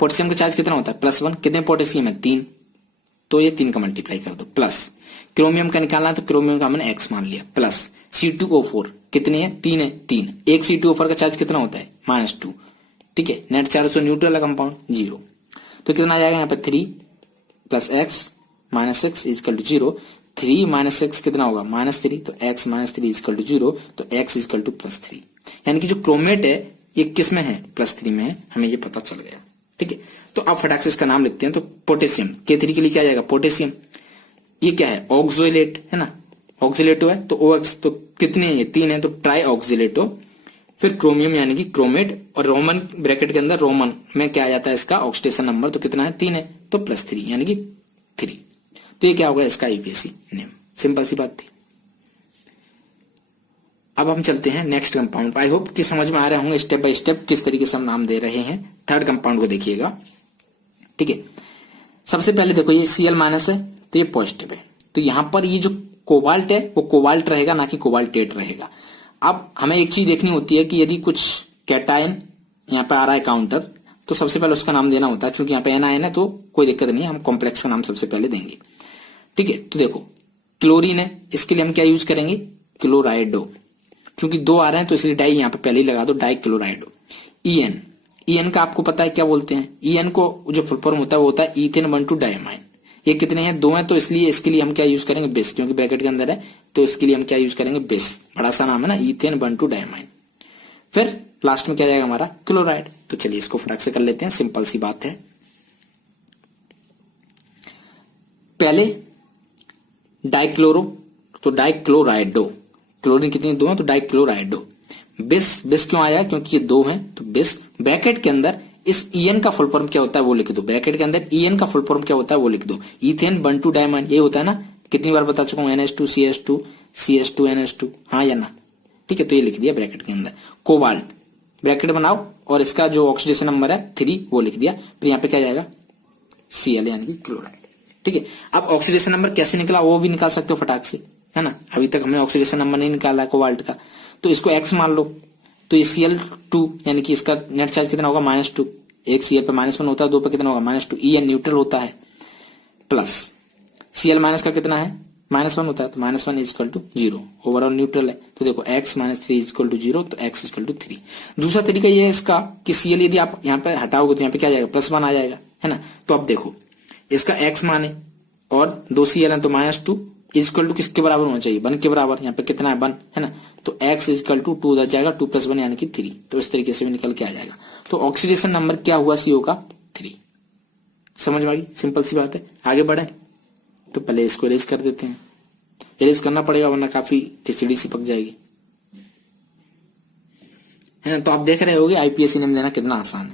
का चार्ज कितना होता है +1, कितने पोटेशियम है 3, तो ये 3 का मल्टीप्लाई कर दो, प्लस क्रोमियम का निकालना है तो क्रोमियम का हमने x मान लिया, प्लस C2O4 कितने हैं 3 है, 3 एक C2O4 का चार्ज कितना होता है -2, ठीक है, नेट चार्ज तो न्यूट्रल है कंपाउंड 0, तो कितना आ जाएगा यहाँ पे 3 + x -6 इक्वल टू 0, 3 - x कितना होगा -3, तो x -3 इक्वल टू 0, तो x इक्वल टू +3, यानी कि जो क्रोमेट है ये किस में है +3 में है, हमें ये पता चल गया, ठीक है। तो अब फटाक से इसका नाम लिखते हैं। तो पोटेशियम K3 के लिए क्या जाएगा पोटेशियम, ये क्या है ऑक्सोलेट है ना, ऑक्सिलेटो है, तो OX तो कितने हैं ये 3 है, तो ट्राई ऑक्सिलेटो, फिर क्रोमियम यानी कि क्रोमेट, और रोमन ब्रैकेट के अंदर रोमन में क्या आ जाता है इसका ऑक्सीडेशन नंबर, तो कितना है 3 है, तो +3 यानी कि 3, तो ये क्या होगा इसका IUPAC नेम। सिंपल सी बात थी। अब हम चलते हैं नेक्स्ट कंपाउंड। आई होप कि समझ में आ रहे होंगे स्टेप बाय स्टेप किस तरीके से हम नाम दे रहे हैं। थर्ड कंपाउंड को देखिएगा, ठीक है। सबसे पहले देखो ये Cl- है तो ये पॉजिटिव है, तो यहां पर ये जो कोबाल्ट है वो कोबाल्ट रहेगा ना कि कोबाल्टेट रहेगा। अब हमें एक चीज देखनी होती है कि यदि कुछ कैटायन यहाँ पे आ रहा है काउंटर, तो सबसे पहले उसका नाम देना होता है। चूंकि यहाँ पे NiN है तो कोई दिक्कत नहीं है, हम कॉम्प्लेक्स का नाम सबसे पहले देंगे, ठीक है। तो देखो क्लोरीन है, इसके लिए हम क्या यूज करेंगे क्लोराइडो, क्योंकि 2 आ रहे हैं तो इसलिए डाई यहाँ पे पहले ही लगा दो, डाई क्लोराइडो। EN का आपको पता है क्या बोलते हैं, EN को जो फुल फॉर्म होता है वो होता है ईथेन 1,2 डायमाइन। ये कितने हैं 2 हैं, तो इसलिए इसके लिए हम क्या यूज करेंगे बेस, क्योंकि ब्रैकेट के अंदर है तो इसके लिए हम क्या यूज करेंगे बेस, बड़ा सा नाम है ना ईथेन 1,2 डायमाइन। फिर लास्ट में क्या जाएगा हमारा क्लोराइड। तो चलिए इसको फटाक से कर लेते हैं, सिंपल सी बात है। पहले डाइक्लोरो, तो डाइक्लोराइडो, क्लोरीन कितनी 2 है तो डाइक्लोराइडो। बिस क्यों आया, क्योंकि ये 2 हैं, तो बिस ब्रैकेट के अंदर इस EN का फुल फॉर्म क्या होता है वो लिख दो, ब्रैकेट के अंदर EN का फुल फॉर्म क्या होता है वो लिख दो, ईथेन 1,2 डायमाइन, ये होता है ना, कितनी बार बता चुका हूं NH2 CH2 CH2 NH2, हाँ या ना, ठीक है। तो ये लिख दिया ब्रैकेट के अंदर। कोबाल्ट ब्रैकेट बनाओ और इसका जो ऑक्सीडेशन नंबर है 3 वो लिख दिया, फिर यहाँ पे क्या जाएगा Cl यानी कि क्लोराइड, ठीक है। अब ऑक्सीडेशन नंबर कैसे निकला वो भी निकाल सकते हो फटाक से, है ना। अभी तक हमने ऑक्सीडेशन नंबर नहीं निकाला है कोबाल्ट का, तो इसको एक्स मान लो। तो ये Cl2 यानी कि इसका नेट चार्ज कितना होगा -2, एक Cl पे -1 होता है, 2 पे कितना होगा -2, E न्यूट्रल होता है, प्लस Cl माइनस का कितना है -1 होता है, तो -1 is equal to 0, overall neutral है। तो देखो x - 3 इज इक्वल टू 0, तो x इज इक्वल टू 3। दूसरा तरीका ये है इसका कि Cl यदि आप यहाँ पे हटाओगे तो यहाँ पे क्या आ जाएगा, +1 आ जाएगा, है ना। तो अब देखो इसका x माने और 2 Cl है तो -2 इज इक्वल टू किसके बराबर होना चाहिए, 1 के बराबर। यहाँ पे कितना है 1, है ना। तो x इज इक्वल टू 2 उधर जाएगा, 2 + 1 यानी कि 3। तो इस तरीके से भी निकल के आ जाएगा। तो ऑक्सीडेशन नंबर क्या हुआ CO का 3। समझ में आ गई, सिंपल सी बात है। आगे बढ़े तो पहले इसको इरेज कर देते हैं, इरेज करना पड़ेगा वरना काफी खिचड़ी सी पक जाएगी, है ना। तो आप देख रहे होगे आईपीएससी नेम देना कितना आसान है।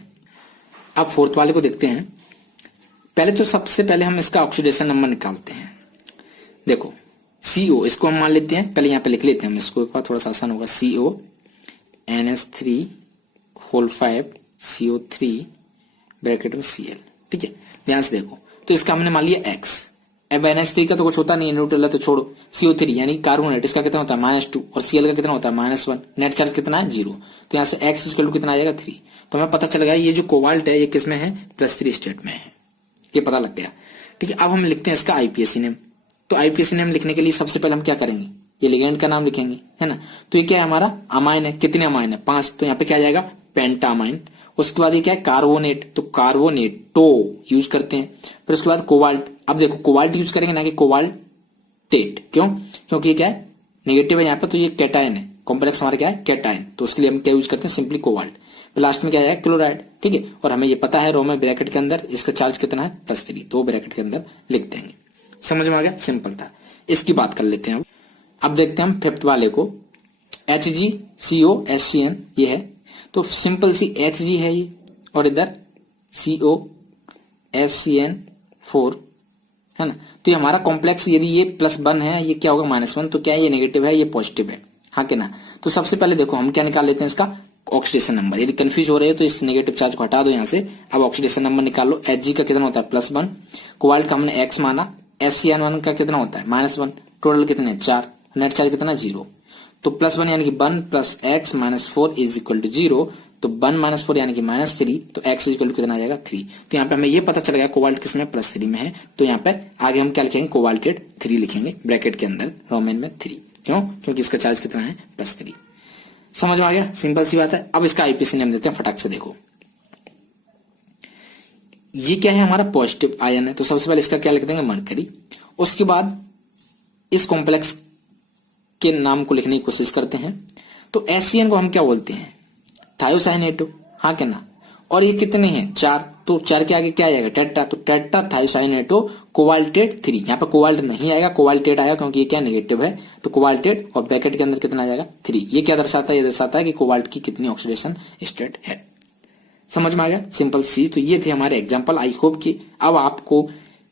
अब फोर्थ वाले को देखते हैं। पहले तो सबसे पहले हम इसका ऑक्सीडेशन नंबर निकालते हैं। देखो CO इसको हम मान लेते हैं, पहले यहाँ पे लिख लेते हैं हम इसको एक बार, थोड़ा सा आसान होगा। CO NH3 CO3 ब्रैकेट में Cl, ठीक है। ध्यान से देखो, तो इसका हमने मान लिया x। अब NH3 का तो कुछ होता नहीं है, न्यूट्रल है, तो छोड़ो। CO3 यानी कार्बोनेट, इसका कितना होता है -2 और Cl का कितना होता है -1, नेट चार्ज कितना है 0। तो यहाँ से x इक्वल टू कितना आ जाएगा 3। तो हमें पता चल गया ये जो कोबाल्ट है ये किसमें है, +3 स्टेट में है, ये पता लग गया, ठीक है। अब हम लिखते हैं इसका आईपीएससी नेम। तो आईपीएससी नेम लिखने के लिए सबसे पहले हम क्या करेंगे, ये लिगेंड का नाम लिखेंगे, है ना। तो ये क्या है हमारा अमाइन है, कितने अमाइन है 5, तो यहाँ पे क्या आ जाएगा पेंटामाइन। उसके बाद ये क्या है कार्बोनेट, तो कार्बोनेटो यूज करते हैं। फिर उसके बाद कोबाल्ट। अब देखो कोबाल्ट यूज करेंगे ना कि कोबाल्टेट, क्यों, क्योंकि ये क्या है नेगेटिव है यहाँ पे, तो ये कैटायन है, कॉम्प्लेक्स हमारा क्या है कैटायन, तो उसके लिए हम क्या यूज करते हैं सिंपली कोबाल्ट। लास्ट में क्या है क्लोराइड, ठीक है। और हमें ये पता है रो में ब्रैकेट के अंदर इसका चार्ज कितना है +3, तो ब्रैकेट के अंदर लिख देंगे। समझ में आ गया, सिंपल था। इसकी बात कर लेते हैं अब देखते हैं हम फिफ्थ वाले को। HgCO ये है, तो सिंपल सी Hg है ये, और इधर COSCN4, है ना। तो ये हमारा कॉम्प्लेक्स, यदि ये +1 है ये क्या होगा -1, तो क्या है ये नेगेटिव है ये पॉजिटिव है, हाँ कि ना। तो सबसे पहले देखो हम क्या निकाल लेते हैं इसका ऑक्सीडेशन नंबर। यदि कंफ्यूज हो रहे हो तो इस नेगेटिव चार्ज को हटा दो यहाँ से। अब ऑक्सीडेशन नंबर निकाल लो। Hg का कितना होता है +1, कोबाल्ट का हमने x माना, SCN1 का कितना होता है -1, टोटल कितने 4, नेट चार्ज कितना 0। तो +1 यानी कि 1 + x - 4 इज इक्वल टू 0, तो 1 - 4 यानी कि -3, तो x इक्वल टू कितना आ जाएगा 3। तो यहाँ पे हमें ये पता चल गया कोबाल्ट किसमें +3 में है। तो यहाँ पे आगे हम क्या लिखेंगे कोबाल्टेट 3 लिखेंगे ब्रैकेट के अंदर रोमन में 3, क्यों, क्योंकि इसका चार्ज कितना है +3। समझ में आ गया, सिंपल सी बात है। अब इसका आईपीएससी नेम देते हैं फटाक से। देखो ये क्या है हमारा पॉजिटिव आयन है, तो सबसे पहले इसका क्या लिख देंगे मरकरी। उसके बाद इस कॉम्प्लेक्स के नाम को लिखने की कोशिश करते हैं। तो एससीएन को हम क्या बोलते हैं थायोसाइनेटो, हाँ क्या ना। और ये कितने हैं 4, तो 4 के आगे क्या आएगा टेट्रा, तो टेट्रा थायोसाइनेटो कोबाल्टेट 3। यहाँ पे कोबाल्ट नहीं आएगा, कोबाल्टेट आएगा क्योंकि ये क्या नेगेटिव है, तो कोबाल्टेट और ब्रैकेट के अंदर कितना आ जाएगा 3। ये क्या दर्शाता है, ये दर्शाता है कि कोबाल्ट की कितनी ऑक्सीडेशन स्टेट है। समझ में आ गया, सिंपल सी। तो ये थे हमारे एग्जाम्पल। आई होप कि अब आपको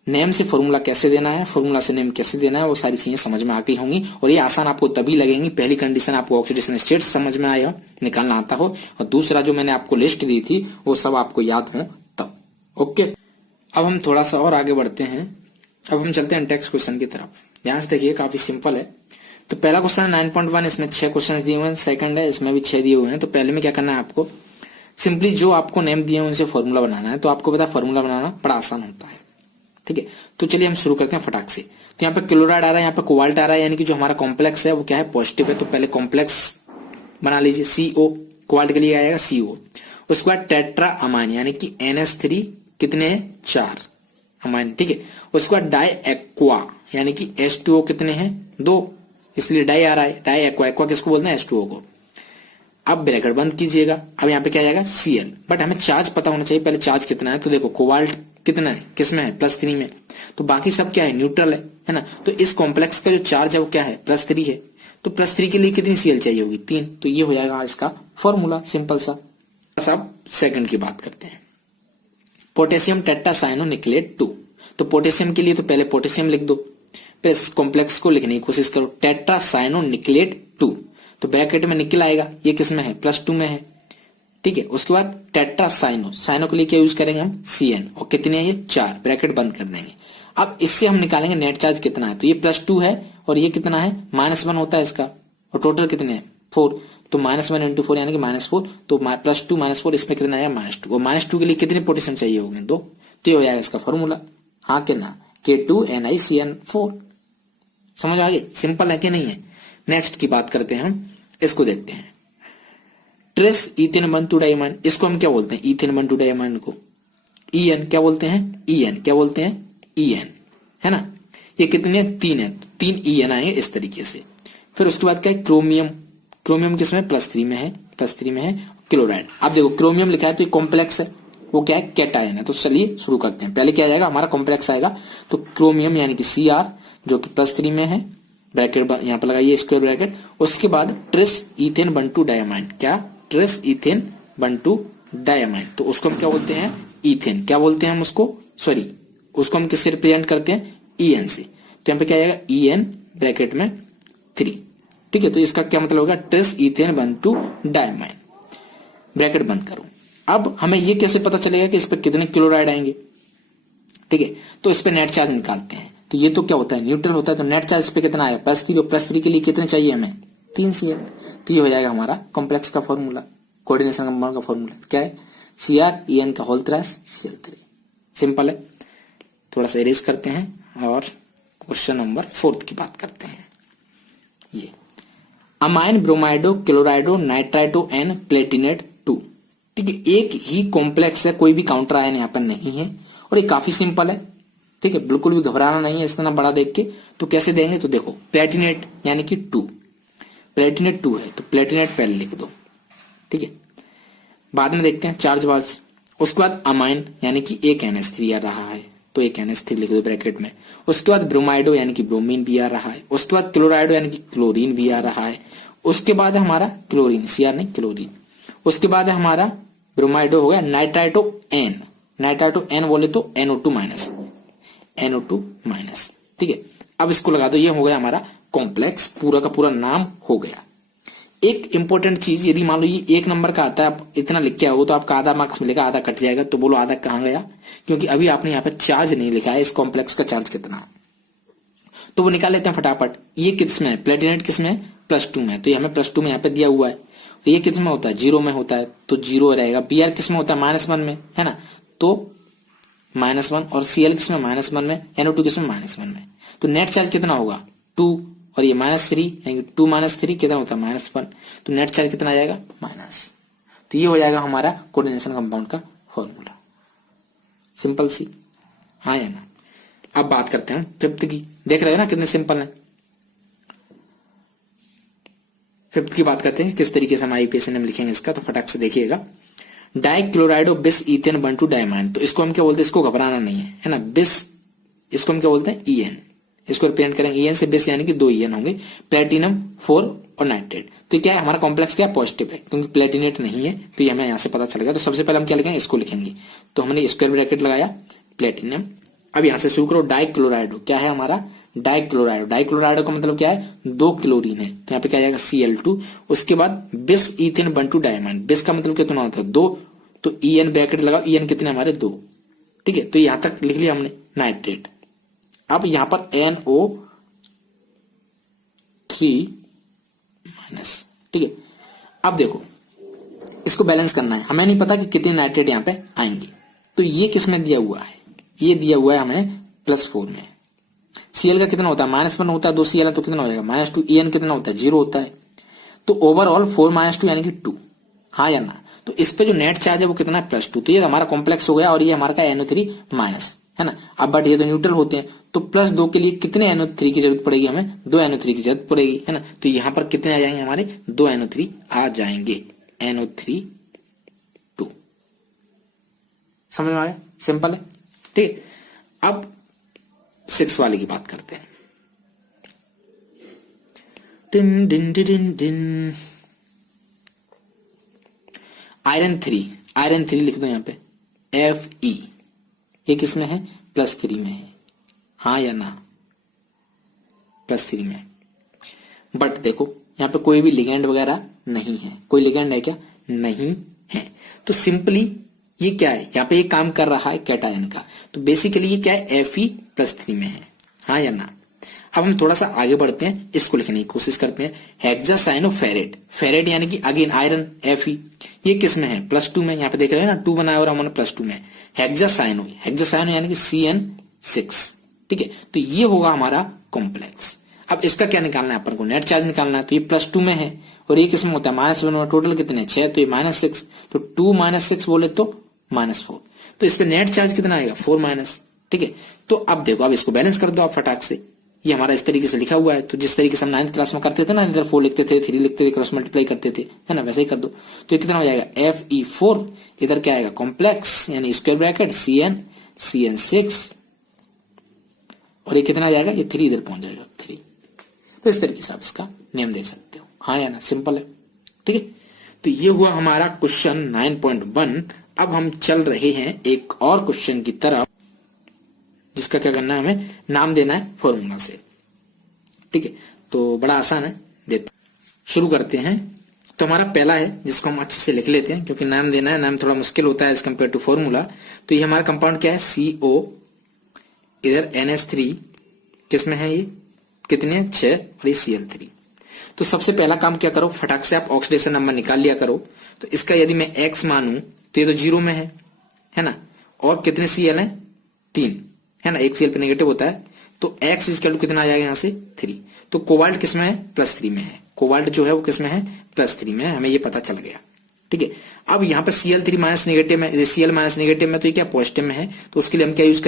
नेम से फॉर्मूला कैसे देना है, फॉर्मूला से नेम कैसे देना है, वो सारी चीजें समझ में आ गई होंगी। और ये आसान आपको तभी लगेंगी, पहली कंडीशन आपको ऑक्सीडेशन स्टेट समझ में आया हो, निकालना आता हो, और दूसरा जो मैंने आपको लिस्ट दी थी वो सब आपको याद हो तब। ओके, अब हम थोड़ा सा और आगे बढ़ते हैं। अब हम चलते हैं टेक्स्ट क्वेश्चन की तरफ। ध्यान से देखिए, काफी सिंपल है। तो पहला क्वेश्चन 9.1, इसमें 6 क्वेश्चन दिए हुए हैं। सेकंड है, इसमें भी 6 दिए हुए हैं। तो पहले में क्या करना है आपको, सिंपली जो आपको नेम दिए हैं उनसे फॉर्मूला बनाना है। तो आपको पता है फॉर्मूला बनाना बड़ा आसान होता है, ठीक है। तो चलिए हम शुरू करते हैं फटाक से। तो यहाँ पे क्लोराइड आ रहा है, यहाँ पे कोबाल्ट आ रहा है, यानी कि जो हमारा कॉम्प्लेक्स है वो क्या है पॉजिटिव है। तो पहले कॉम्प्लेक्स बना लीजिए, CO कोबाल्ट के लिए आएगा CO। उसके बाद टेट्रा अमाइन यानी कि NH3 कितने हैं 4 अमाइन, ठीक है। उसके बाद डाई एक्वा यानी कि H2O कितने हैं 2, इसलिए डाई आ रहा है। डाई एक्वा, एक्वा किसको बोलते हैं H2O को। अब ब्रैकेट बंद कीजिएगा। अब यहाँ पे क्या आएगा Cl, बट हमें चार्ज पता होना चाहिए पहले चार्ज कितना है। तो देखो कोबाल्ट कितना है, किसमें है +3 में, तो बाकी सब क्या है न्यूट्रल है ना। तो इस कॉम्प्लेक्स का जो चार्ज है वो क्या है +3 है। तो +3 के लिए कितनी Cl चाहिए होगी 3। तो ये हो जाएगा इसका फॉर्मूला, सिंपल सा। अब सेकंड की बात करते हैं। पोटेशियम टेट्रासाइनोनिक्लेट 2। तो पोटेशियम के लिए तो पहले पोटेशियम लिख दो, फिर इस कॉम्प्लेक्स को लिखने की कोशिश करो टेट्रासाइनोनिक्लेट 2। तो ब्रैकेट में निकल आएगा, ये किस में है +2 में है, ठीक है। उसके बाद टेट्रासाइनो, साइनो के लिए क्या यूज करेंगे हम CN, और कितने हैं ये 4, ब्रैकेट बंद कर देंगे। अब इससे हम निकालेंगे नेट चार्ज कितना है, तो ये +2 है और ये कितना है -1 होता है इसका, और टोटल कितने हैं 4, तो -1 × 4 यानी कि -4, तो +2 -4 इसमें कितना आएगा -2, और -2 के लिए कितने पोटेशियम चाहिए होंगे 2, तो ये हो जाएगा इसका फॉर्मूला, हाँ के ना, K2NiCN4। समझ आ गई, सिंपल है कि नहीं है। नेक्स्ट की बात करते हैं हम, इसको देखते हैं। ट्रेस इथेन 1,2 डाइमाइन, इसको हम क्या बोलते हैं, इथेन 1,2 डाइमाइन को EN क्या बोलते हैं, EN क्या बोलते हैं, EN, है ना। ये कितने हैं 3 है, तो 3 EN आएंगे इस तरीके से। फिर उसके बाद क्या है क्रोमियम, क्रोमियम किसमें +3 में है, +3 में है क्लोराइड। अब देखो क्रोमियम लिखा है तो ये कॉम्प्लेक्स है, वो क्या है कैटायन है, तो चलिए शुरू करते हैं। पहले क्या आएगा हमारा कॉम्प्लेक्स आएगा, तो क्रोमियम यानी कि Cr जो कि +3 में है, ब्रैकेट यहाँ पर लगाइए स्क्वायर ब्रैकेट। उसके बाद ट्रेस इथेन 1,2 डाइमाइन, क्या ट्रेस इथेन 1,2 डाइमाइन, तो उसको हम क्या बोलते हैं इथेन, क्या बोलते हैं हम उसको, सॉरी उसको हम किससे रिप्रेजेंट करते हैं EN से, तो यहाँ पे क्या आएगा EN ब्रैकेट में 3, ठीक है। तो इसका क्या मतलब होगा ट्रेस इथेन 1,2 डाइमाइन, ब्रैकेट बंद करो। अब हमें ये कैसे पता चलेगा कि इस पर कितने क्लोराइड आएंगे, ठीक है, तो इस पे नेट चार्ज निकालते हैं। तो ये तो क्या होता है न्यूट्रल होता है, तो नेट चार्ज इस पे कितना आएगा +3, और +3 के लिए कितने चाहिए हमें 3 Cl, तो ये हो जाएगा हमारा कॉम्प्लेक्स का फॉर्मूला, कोऑर्डिनेशन कंपाउंड का फॉर्मूला क्या है Cr का होल क्रॉस Cl3। सिंपल है। थोड़ा सा इरेज करते हैं और क्वेश्चन नंबर 4 की बात करते हैं। ये अमाइन ब्रोमाइडो क्लोराइडो नाइट्राइडो एन प्लेटिनेट 2, ठीक है, एक ही कॉम्प्लेक्स है, कोई भी काउंटर आयन यहाँ पर नहीं है, और ये काफी सिंपल है, ठीक है, बिल्कुल भी घबराना नहीं है इतना बड़ा देख के। तो कैसे देंगे, तो देखो प्लेटिनेट यानी कि 2, प्लेटिनेट 2 है तो प्लेटिनेट पहले लिख दो, ठीक है, बाद में देखते हैं चार्ज वार्ज। उसके बाद अमाइन यानी कि एक NH3 आ रहा है, तो एक NH3 लिख दो ब्रैकेट में। उसके बाद ब्रोमाइडो यानी कि ब्रोमीन भी आ रहा है। उसके बाद क्लोराइडो यानी कि क्लोरीन भी आ रहा है। उसके बाद हमारा क्लोरीन, Cr नहीं क्लोरीन। उसके बाद हमारा ब्रोमाइडो हो गया नाइट्राइटो N, नाइट्राइटो N बोले तो NO2 माइनस, NO2 माइनस, ठीक है। अब इसको लगा दो, ये हो गया हमारा कॉम्प्लेक्स, पूरा का पूरा नाम हो गया। एक इंपॉर्टेंट चीज, यदि मान लो ये 1 नंबर का आता है, आप इतना लिख के आओगे तो आपका आधा मार्क्स मिलेगा, आधा कट जाएगा, तो बोलो आधा कहाँ गया, क्योंकि अभी आपने यहाँ पे चार्ज नहीं लिखा है, इस कॉम्प्लेक्स का चार्ज कितना, तो वो निकाल लेते हैं फटाफट। ये किस में है, प्लेटिनेट किस में है, +2 में, तो ये हमें +2 में यहाँ पे दिया हुआ है। तो ये किस में होता है 0 में होता है, तो 0 रहेगा। Br किस में होता है -1 में, है ना, तो -1, और Cl किस में -1 में, NO2 किस में -1 में, तो नेट चार्ज कितना होगा 2, और ये -3 यानी 2 - 3 कितना होता है -1, तो नेट चार्ज कितना आ जाएगा माइनस। तो ये हो जाएगा हमारा कोऑर्डिनेशन कंपाउंड का फॉर्मूला, सिंपल सी, हाँ या ना। अब बात करते हैं 5th की, देख रहे हो ना कितने सिंपल है। 5th की बात करते हैं किस तरीके से हम IUPAC में लिखेंगे इसका, तो फटाक से देखिएगा। डाइक्लोराइडो बिस इथेन 1,2 डाइमाइन, तो इसको हम क्या बोलते हैं, इसको घबराना नहीं है ना, बिस, इसको हम क्या बोलते हैं EN, इसको रिप्रेजेंट करेंगे EN से, बिस यानी कि 2 EN होंगे, प्लेटिनम 4 और नाइट्रेट। तो क्या है हमारा कॉम्प्लेक्स क्या पॉजिटिव है, क्योंकि प्लेटिनेट नहीं है, तो ये हमें यहाँ से पता चलेगा। तो सबसे पहले हम क्या लिखेंगे, इसको लिखेंगे, तो हमने स्क्वायर ब्रैकेट लगाया प्लेटिनम। अब यहाँ से शुरू करो, डाइक्लोराइडो क्या है हमारा, डाइक्लोराइडो, डाइक्लोराइडो का मतलब क्या है 2 क्लोरीन है, तो यहाँ पे क्या आ जाएगा Cl2। उसके बाद बिस इथेन 1,2 डाइमाइन, बिस का मतलब कितना होता है 2, तो EN ब्रैकेट लगाओ, EN कितने हमारे 2, ठीक है, तो यहां तक लिख लिया हमने नाइट्रेट। अब यहां पर NO3 माइनस, ठीक है। अब देखो इसको बैलेंस करना है, हमें नहीं पता कि कितने नाइट्रेट यहां पे आएंगे, तो ये किसमें दिया हुआ है, ये दिया हुआ है हमें +4 में। Cl का कितना होता है -1 होता है, 2 Cl है तो कितना हो जाएगा -2, EN कितना होता है 0 होता है, तो ओवरऑल 4 - 2 यानी कि 2, हाँ या ना। तो इस पे जो नेट चार्ज है वो कितना है +2, तो ये हमारा कॉम्प्लेक्स हो गया, और ये हमारा का NO3 माइनस, है ना। अब बट ये तो न्यूट्रल होते हैं, तो +2 के लिए कितने NO3 की जरूरत पड़ेगी, हमें 2 NO3 की जरूरत पड़ेगी, है ना। तो यहां पर कितने आ जाएंगे हमारे 2 NO3 आ जाएंगे, NO3 2, समझ में आ गया, सिंपल है, ठीक। अब 6 वाले की बात करते हैं। दिन दिन दिन दिन आयरन 3 लिख दो यहाँ पे Fe, ये किसमें है +3 में है, हाँ या ना, +3 में। बट देखो यहाँ पे कोई भी लिगेंड वगैरह नहीं है, कोई लिगेंड है क्या, नहीं हैं। तो सिंपली ये क्या है, यहाँ पे ये काम कर रहा है कैटायन का, तो बेसिकली ये क्या है, Fe+3 में है, हाँ या ना। अब हम थोड़ा सा आगे बढ़ते हैं, इसको लिखने की कोशिश करते हैं। हेक्सासाइनोफेरेट, फेरेट यानी कि अगेन आयरन Fe, ये किस में है, +2 में। यहाँ पे देख रहे हैं ना 2 बनाया और हमने +2 में। हेक्सासाइनो, हेक्सासाइनो यानी कि CN6, ठीक है। तो ये होगा हमारा कॉम्प्लेक्स। अब इसका क्या निकालना है अपन को, नेट चार्ज निकालना है। तो ये +2 में है और ये किसमें होता है, -1 में। टोटल कितने 6, तो ये -6, तो 2 - 6 बोले तो -4। तो इस पे नेट चार्ज कितना आएगा, 4-, ठीक है। तो अब देखो, अब इसको बैलेंस कर दो आप फटाक से। ये हमारा इस तरीके से लिखा हुआ है, तो जिस तरीके से हम 9th क्लास में करते थे ना, इधर 4 लिखते थे, 3 लिखते थे, क्रॉस मल्टीप्लाई करते थे, है ना, वैसे ही कर दो। तो ये कितना हो जाएगा, Fe4, इधर क्या आएगा, कॉम्प्लेक्स यानी स्क्वायर ब्रैकेट CN6, और ये कितना आ जाएगा, ये 3 इधर पहुंच जाएगा, 3। तो इस तरीके से आप इसका नेम देख सकते हो, हाँ या ना, सिंपल है, ठीक है। तो ये हुआ हमारा क्वेश्चन 9.1। अब हम चल रहे हैं एक और क्वेश्चन की तरफ, जिसका क्या करना है, हमें नाम देना है फॉर्मूला से, ठीक है। तो बड़ा आसान है, देते शुरू करते हैं। तो हमारा पहला है, जिसको हम अच्छे से लिख लेते हैं, क्योंकि नाम देना है, नाम थोड़ा मुश्किल होता है एज कम्पेयर टू फॉर्मूला। तो ये हमारा कंपाउंड क्या है, CO, इधर NH3, किसमें है ये, कितने 6, और ये Cl3। तो सबसे पहला काम क्या करो, फटाक से आप ऑक्सीडेशन नंबर निकाल लिया करो। तो इसका यदि मैं x मानूं तो ये तो 0 में है ना, और कितने Cl है, 3, है ना, एक Cl पे नेगेटिव होता है। तो x इक्वल टू कितना आ जाएगा यहाँ से, 3। तो कोबाल्ट किसमें है, +3 में है। कोबाल्ट जो है वो किसमें है, +3 में है, हमें ये पता चल गया, ठीक है। अब यहाँ पे Cl3 माइनस नेगेटिव में, Cl माइनस नेगेटिव में, तो ये क्या पॉजिटिव में है। तो उसके लिए हम क्या यूज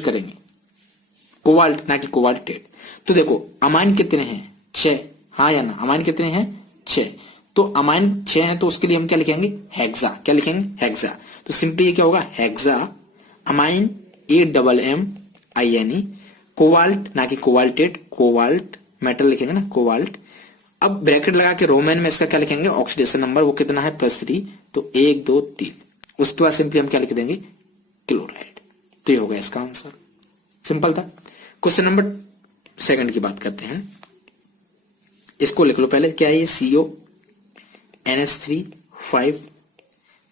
करेंगे, कोबाल्ट, ना कि कोबाल्टेट। तो देखो अमाइन कितने हैं, 6, हाँ या ना, अमाइन कितने हैं, 6। तो अमाइन 6 है, तो उसके लिए हम क्या लिखेंगे, हेक्सा, क्या लिखेंगे, हेक्सा। तो सिंपली ये क्या होगा, हेक्सा अमाइन AMMINE, कोबाल्ट ना कि कोबाल्टेट, कोबाल्ट मेटल लिखेंगे ना, कोबाल्ट। अब ब्रैकेट लगा के रोमन में इसका क्या लिखेंगे, ऑक्सीडेशन नंबर, वो कितना है, +3। तो 1 2 3, उसके बाद सिंपली हम क्या लिख देंगे, क्लोराइड। तो ये हो गया इसका आंसर, सिंपल था। क्वेश्चन नंबर 2 की बात करते हैं, इसको लिख लो पहले, क्या है ये, CO NH3 5,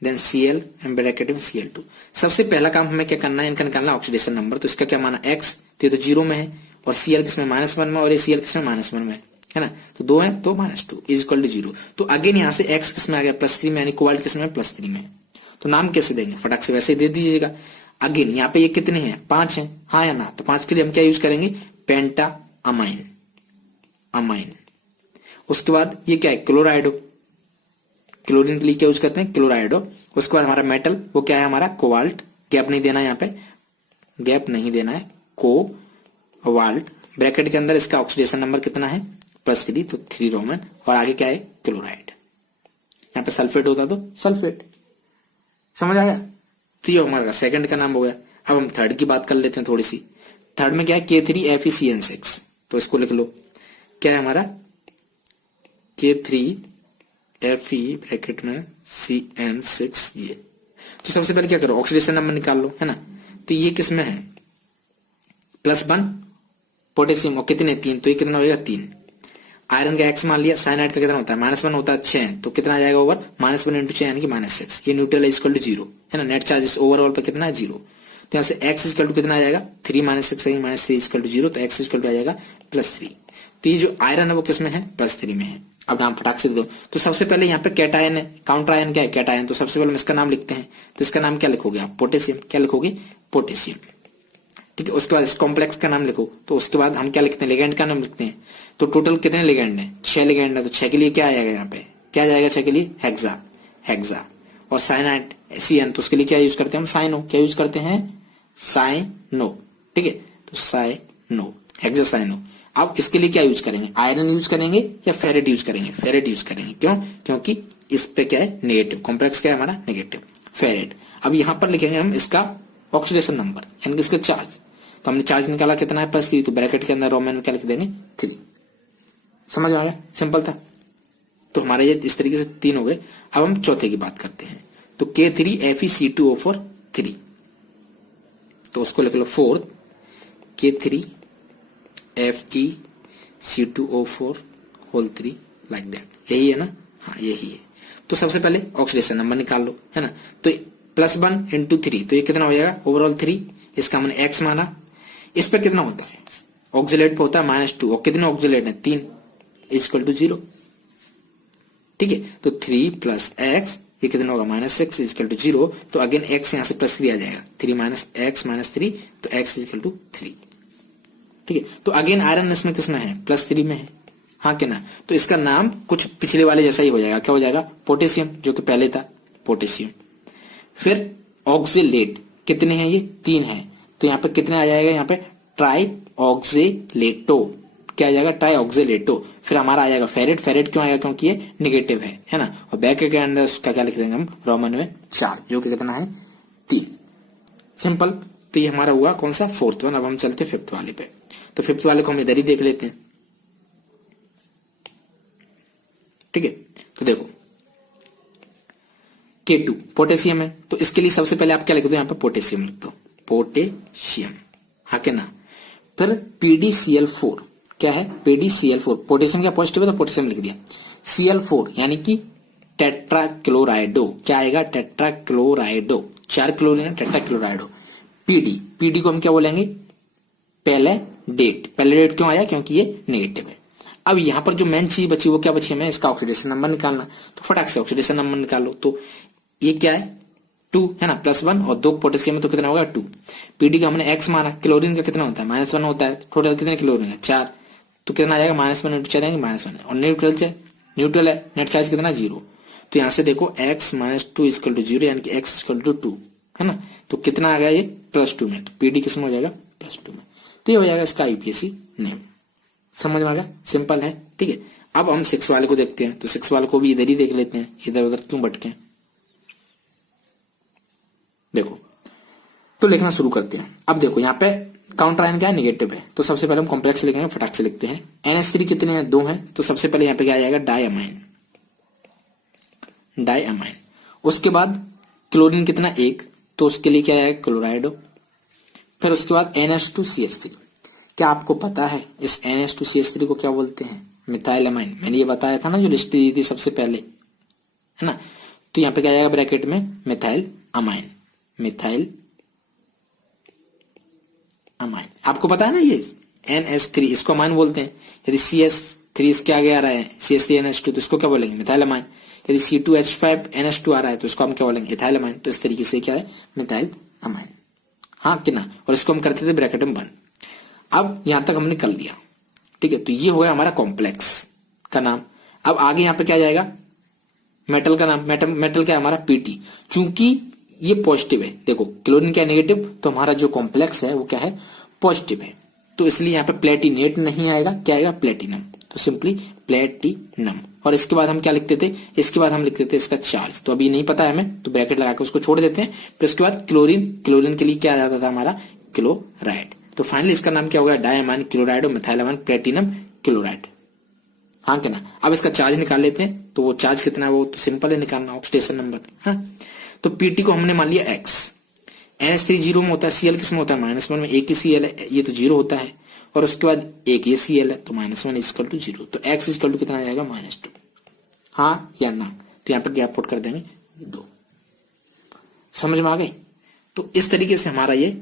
then Cl and bracket में Cl2। सबसे पहला काम हमें क्या करना है, इनका निकालना ऑक्सीडेशन नंबर। तो इसका क्या माना, x, तो ये तो 0 में है, और Cl किसमें, -1 में, और ये Cl किसमें, -1 में है ना। तो 2 है, तो -2 इज इक्वल टू 0। तो अगेन यहाँ से x किसमें आ गया, +3 में, यानी कोबाल्ट किसमें, +3 में। तो नाम कैसे देंगे, फटाक से वैसे दे दीजिएगा। अगेन यहाँ पे ये कितने हैं, 5 हैं, हाँ या ना। तो 5 के लिए हम क्या यूज करेंगे, पेंटा अमाइन। उसके बाद ये क्या है, क्लोराइडो, क्लोरीन के लिए क्या यूज करते हैं, क्लोराइडो। उसके बाद हमारा मेटल, वो क्या है हमारा, कोबाल्ट, गैप नहीं देना, यहाँ पे गैप नहीं देना है, कोबाल्ट। ब्रैकेट के अंदर इसका ऑक्सीडेशन नंबर कितना है, +3, तो 3 रोमन, और आगे क्या है, क्लोराइड। यहाँ पे सल्फेट होता तो सल्फेट, समझ आ गया। तो ये हमारा सेकंड का नाम हो गया। अब हम थर्ड की बात कर लेते हैं थोड़ी सी। थर्ड में क्या है, K3FeCN6। तो इसको लिख लो, क्या है हमारा, K3Fe ब्रैकेट में CN6, ये। तो सबसे पहले क्या करो, ऑक्सीडेशन नंबर निकाल लो, है ना। तो ये किसमें है, +1 पोटेशियम, और कितने, 3, तो ये कितना होगा, 3। आयरन का x मान लिया, साइनाइड का कितना होता है, -1 होता है, 6, तो कितना आ जाएगा ओवर, -1 × 6 यानी कि -6। ये न्यूट्रल इज इक्वल टू 0, है ना। नेट चार्ज ओवरऑल पर कितना है, 0। तो यहाँ से x इज इक्वल टू कितना आ जाएगा, 3 - 6 -3 इज इक्वल टू 0, तो x इज इक्वल टू आ जाएगा +3। तो ये जो आयरन है वो किसमें है, +3 में है। अब नाम फटाक से दे दो। तो सबसे पहले यहाँ पे कैटायन है, काउंटर आयन क्या है, कैटायन। तो सबसे पहले हम इसका नाम लिखते हैं। तो इसका नाम क्या लिखोगे आप, पोटेशियम, क्या लिखोगे, पोटेशियम, ठीक है। उसके बाद इस कॉम्प्लेक्स का नाम लिखो। तो उसके बाद हम क्या लिखते हैं, लिगेंड का नाम लिखते हैं। तो टोटल कितने लिगेंड है, 6 लिगेंड है। तो 6 के लिए क्या आएगा, यहाँ पे क्या जाएगा, 6 के लिए हेक्सा। और साइनाइड CN, तो उसके लिए क्या यूज करते हैं हम, साइनो, क्या यूज करते हैं, साइनो, ठीक है। तो साइनो, हेक्सासाइनो। अब इसके लिए क्या यूज करेंगे, आयरन यूज करेंगे या फेरेट यूज करेंगे, फेरेट यूज करेंगे। क्यों, क्योंकि इस पे क्या है, नेगेटिव, कॉम्प्लेक्स क्या है हमारा, नेगेटिव, फेरेट। अब यहां पर लिखेंगे हम इसका ऑक्सीडेशन नंबर, यानी कि इसका चार्ज। तो हमने चार्ज निकाला कितना है, +3, तो ब्रैकेट के अंदर रोमन में क्या लिख देंगे, 3। समझ आ गया, सिंपल था। तो हमारे ये इस तरीके से 3 हो गए। अब हम चौथे की बात करते हैं। तो K3FeC2O4 3, तो उसको लिख लो 4 K3FeC2O4 होल 3, लाइक दैट। यही है ना, हाँ यही है। तो सबसे पहले ऑक्सीडेशन नंबर निकाल लो, है ना। तो +1 × 3 तो ये कितना हो जाएगा, ओवरऑल 3, इसका मैंने x माना। इस पर कितना होता है, ऑक्सीलेट पे होता है -2, और कितने ऑक्सीलेट है 3, = 0। ठीक है, तो 3 + x ये कितना होगा -6 = 0। तो अगेन x यहां से +3 आ जाएगा, 3 - x - 3 तो x = 3। ठीक है, तो अगेन आयरन इसमें किसमें है, +3 में है, हाँ कि ना। तो इसका नाम कुछ पिछले वाले जैसा ही हो जाएगा, क्या हो जाएगा, पोटेशियम, जो कि पहले था पोटेशियम। फिर ऑक्सीलेट कितने हैं, ये 3 है, तो यहाँ पे कितने आ जाएगा, यहाँ पे ट्राइऑक्सीलेटो, क्या आ जाएगा, ट्राइऑक्सीलेटो। फिर हमारा आ जाएगा फेरेट, फेरेट क्यों आएगा, क्योंकि ये नेगेटिव है ना। और बैक के अंदर उसका क्या लिख देंगे हम, रोमन में 4, जो कि कितना है 3। सिंपल। तो ये हमारा हुआ कौन सा, 4th वन। अब हम चलते 5th वाले पे। तो 5th वाले को हम इधर ही देख लेते हैं। ठीक है, तो देखो K2 पोटेशियम है, तो इसके लिए सबसे पहले आप क्या लिख दो, यहाँ पे पोटेशियम लिख दो, पोटेशियम, हाँ के ना। फिर PdCl4 क्या है, PdCl4 पोटेशियम क्या पॉजिटिव है तो पोटेशियम लिख दिया। Cl4 यानी कि टेट्राक्लोराइडो, क्या आएगा, टेट्राक्लोराइडो, 4 क्लोरीन है, टेट्राक्लोराइडो। पीडी को हम क्या बोलेंगे, पैलेडेट। पैलेडेट क्यों आया, क्योंकि ये नेगेटिव है। अब यहां पर जो मेन चीज बची वो क्या बची, हमें इसका ऑक्सीडेशन नंबर निकालना। तो फटाक से ऑक्सीडेशन नंबर निकालो। तो ये क्या है 2 है ना, +1 और 2 पोटेशियम में तो कितना होगा 2। पीडी का हमने x माना, क्लोरीन का कितना होता है -1 होता है, टोटल कितने क्लोरीन है 4, तो कितना आ जाएगा -1 × 4 आएंगे -1। और न्यूट्रल है, नेट चार्ज कितना 0। तो यहां से देखो x - 2 = 0, यानी कि x = 2 है ना। तो कितना आ गया ये +2 में, तो पीडी किसमें हो जाएगा +2 में। तो ये हो जाएगा इसका IUPAC नेम। समझ में आ गया, सिंपल है। ठीक है, अब हम 6 वाले को देखते हैं। तो 6 वाले को भी इधर ही देख लेते हैं, इधर उधर क्यों भटके। देखो, तो लिखना शुरू करते हैं। अब देखो यहाँ पे काउंटर आयन क्या है, नेगेटिव है। तो सबसे पहले हम कॉम्प्लेक्स लिखेंगे, फटाक से लिखते हैं। NH3 कितने हैं, 2 हैं। तो सबसे पहले यहाँ पे क्या आ जाएगा, डायअमाइन। उसके बाद क्लोरीन कितना 1, तो उसके लिए क्या आएगा, क्लोराइडो। फिर उसके बाद NH2CH3। क्या आपको पता है इस NH2CH3 को क्या बोलते हैं, मिथाइलअमाइन। मैंने ये बताया था ना, जो लिस्ट दी थी सबसे पहले, है ना। तो यहाँ पे क्या आएगा ब्रैकेट में, मिथाइलअमाइन। आपको पता है ना, ये NH3 इसको अमाइन बोलते हैं। यदि CH3 इसके आगे आ रहा है, CH3NH2, तो इसको क्या बोलेंगे, मिथाइलअमाइन। यदि C2H5NH2 आ रहा है, तो इसको हम क्या बोलेंगे, इथाइलअमाइन। तो इस तरीके से क्या है, मिथाइलअमाइन, हाँ कि ना। और इसको हम करते थे ब्रैकेट में बंद। अब यहां तक हमने कर लिया। ठीक है, तो ये हो गया हमारा कॉम्प्लेक्स का नाम। अब आगे यहां पे क्या जाएगा, मेटल का नाम। मेटल क्या है हमारा, PT। चूंकि ये पॉजिटिव है, देखो क्लोरीन क्या नेगेटिव, तो हमारा जो कॉम्प्लेक्स है वो क्या है, पॉजिटिव है। तो इसलिए यहाँ पे प्लेटिनेट नहीं आएगा, क्या आएगा, प्लेटिनम। तो सिंपली प्लेटिनम। और इसके बाद हम क्या लिखते थे, इसके बाद हम लिखते थे इसका चार्ज। तो अभी नहीं पता है हमें, तो ब्रैकेट लगा के उसको छोड़ देते हैं। फिर उसके बाद क्लोरीन के लिए क्या आ जाता था हमारा, क्लोराइड। तो फाइनली इसका नाम क्या होगा, डायअमाइन क्लोराइड और मिथाइलअमाइन प्लेटिनम क्लोराइड, हाँ क्या ना। अब इसका चार्ज निकाल लेते हैं। तो वो चार्ज कितना है, वो तो सिंपल है निकालना, ऑक्सीडेशन नंबर। हाँ, तो पीटी को हमने मान लिया x। NH3 0 में होता है, Cl किस में होता है, -1 में। एक ही Cl है, ये तो 0 होता है। और उसके बाद एक ये Cl है, तो -1 = 0। तो x = कितना आ जाएगा, -2, हाँ या ना। तो यहाँ पर गैप पुट कर देंगे 2। समझ में आ गई। तो इस तरीके से हमारा ये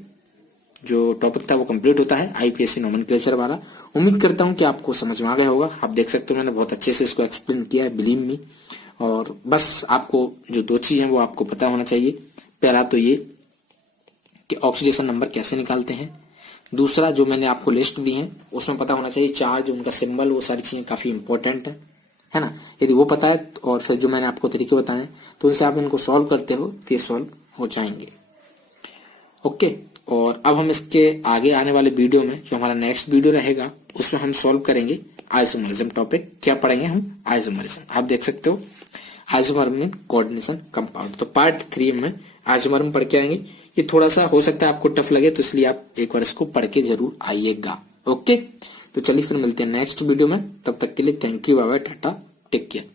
जो टॉपिक था वो कंप्लीट होता है, IUPAC नोमेनक्लेचर वाला। उम्मीद करता हूं कि आपको समझ में आ गया होगा। आप देख सकते हो मैंने बहुत अच्छे से इसको एक्सप्लेन किया है, बिलीव मी। और बस आपको जो 2 चीज है वो आपको पता होना चाहिए। पहला तो ये कि ऑक्सीडेशन नंबर कैसे निकालते हैं। दूसरा, जो मैंने आपको लिस्ट दी है उसमें पता होना चाहिए चार्ज, उनका सिंबल, वो सारी चीजें काफी इंपॉर्टेंट है ना। यदि वो पता है और फिर जो मैंने आपको तरीके बताए तो उनसे आप इनको सॉल्व करते हो तो ये सॉल्व हो जाएंगे। ओके, और अब हम इसके आगे आने वाले वीडियो में, जो हमारा नेक्स्ट वीडियो रहेगा, उसमें हम सॉल्व करेंगे आइसोमरिज्म टॉपिक। क्या पढ़ेंगे हम, आइसोमरिज्म। आप देख सकते हो आइसोमर में कोऑर्डिनेशन कंपाउंड। तो पार्ट 3 में आइसोमर पढ़ के आएंगे। ये थोड़ा सा हो सकता है आपको टफ लगे, तो इसलिए आप एक बार इसको पढ़ के जरूर आइएगा। ओके, तो चलिए फिर मिलते हैं नेक्स्ट वीडियो में। तब तक के लिए thank you, bye bye, tata, take care.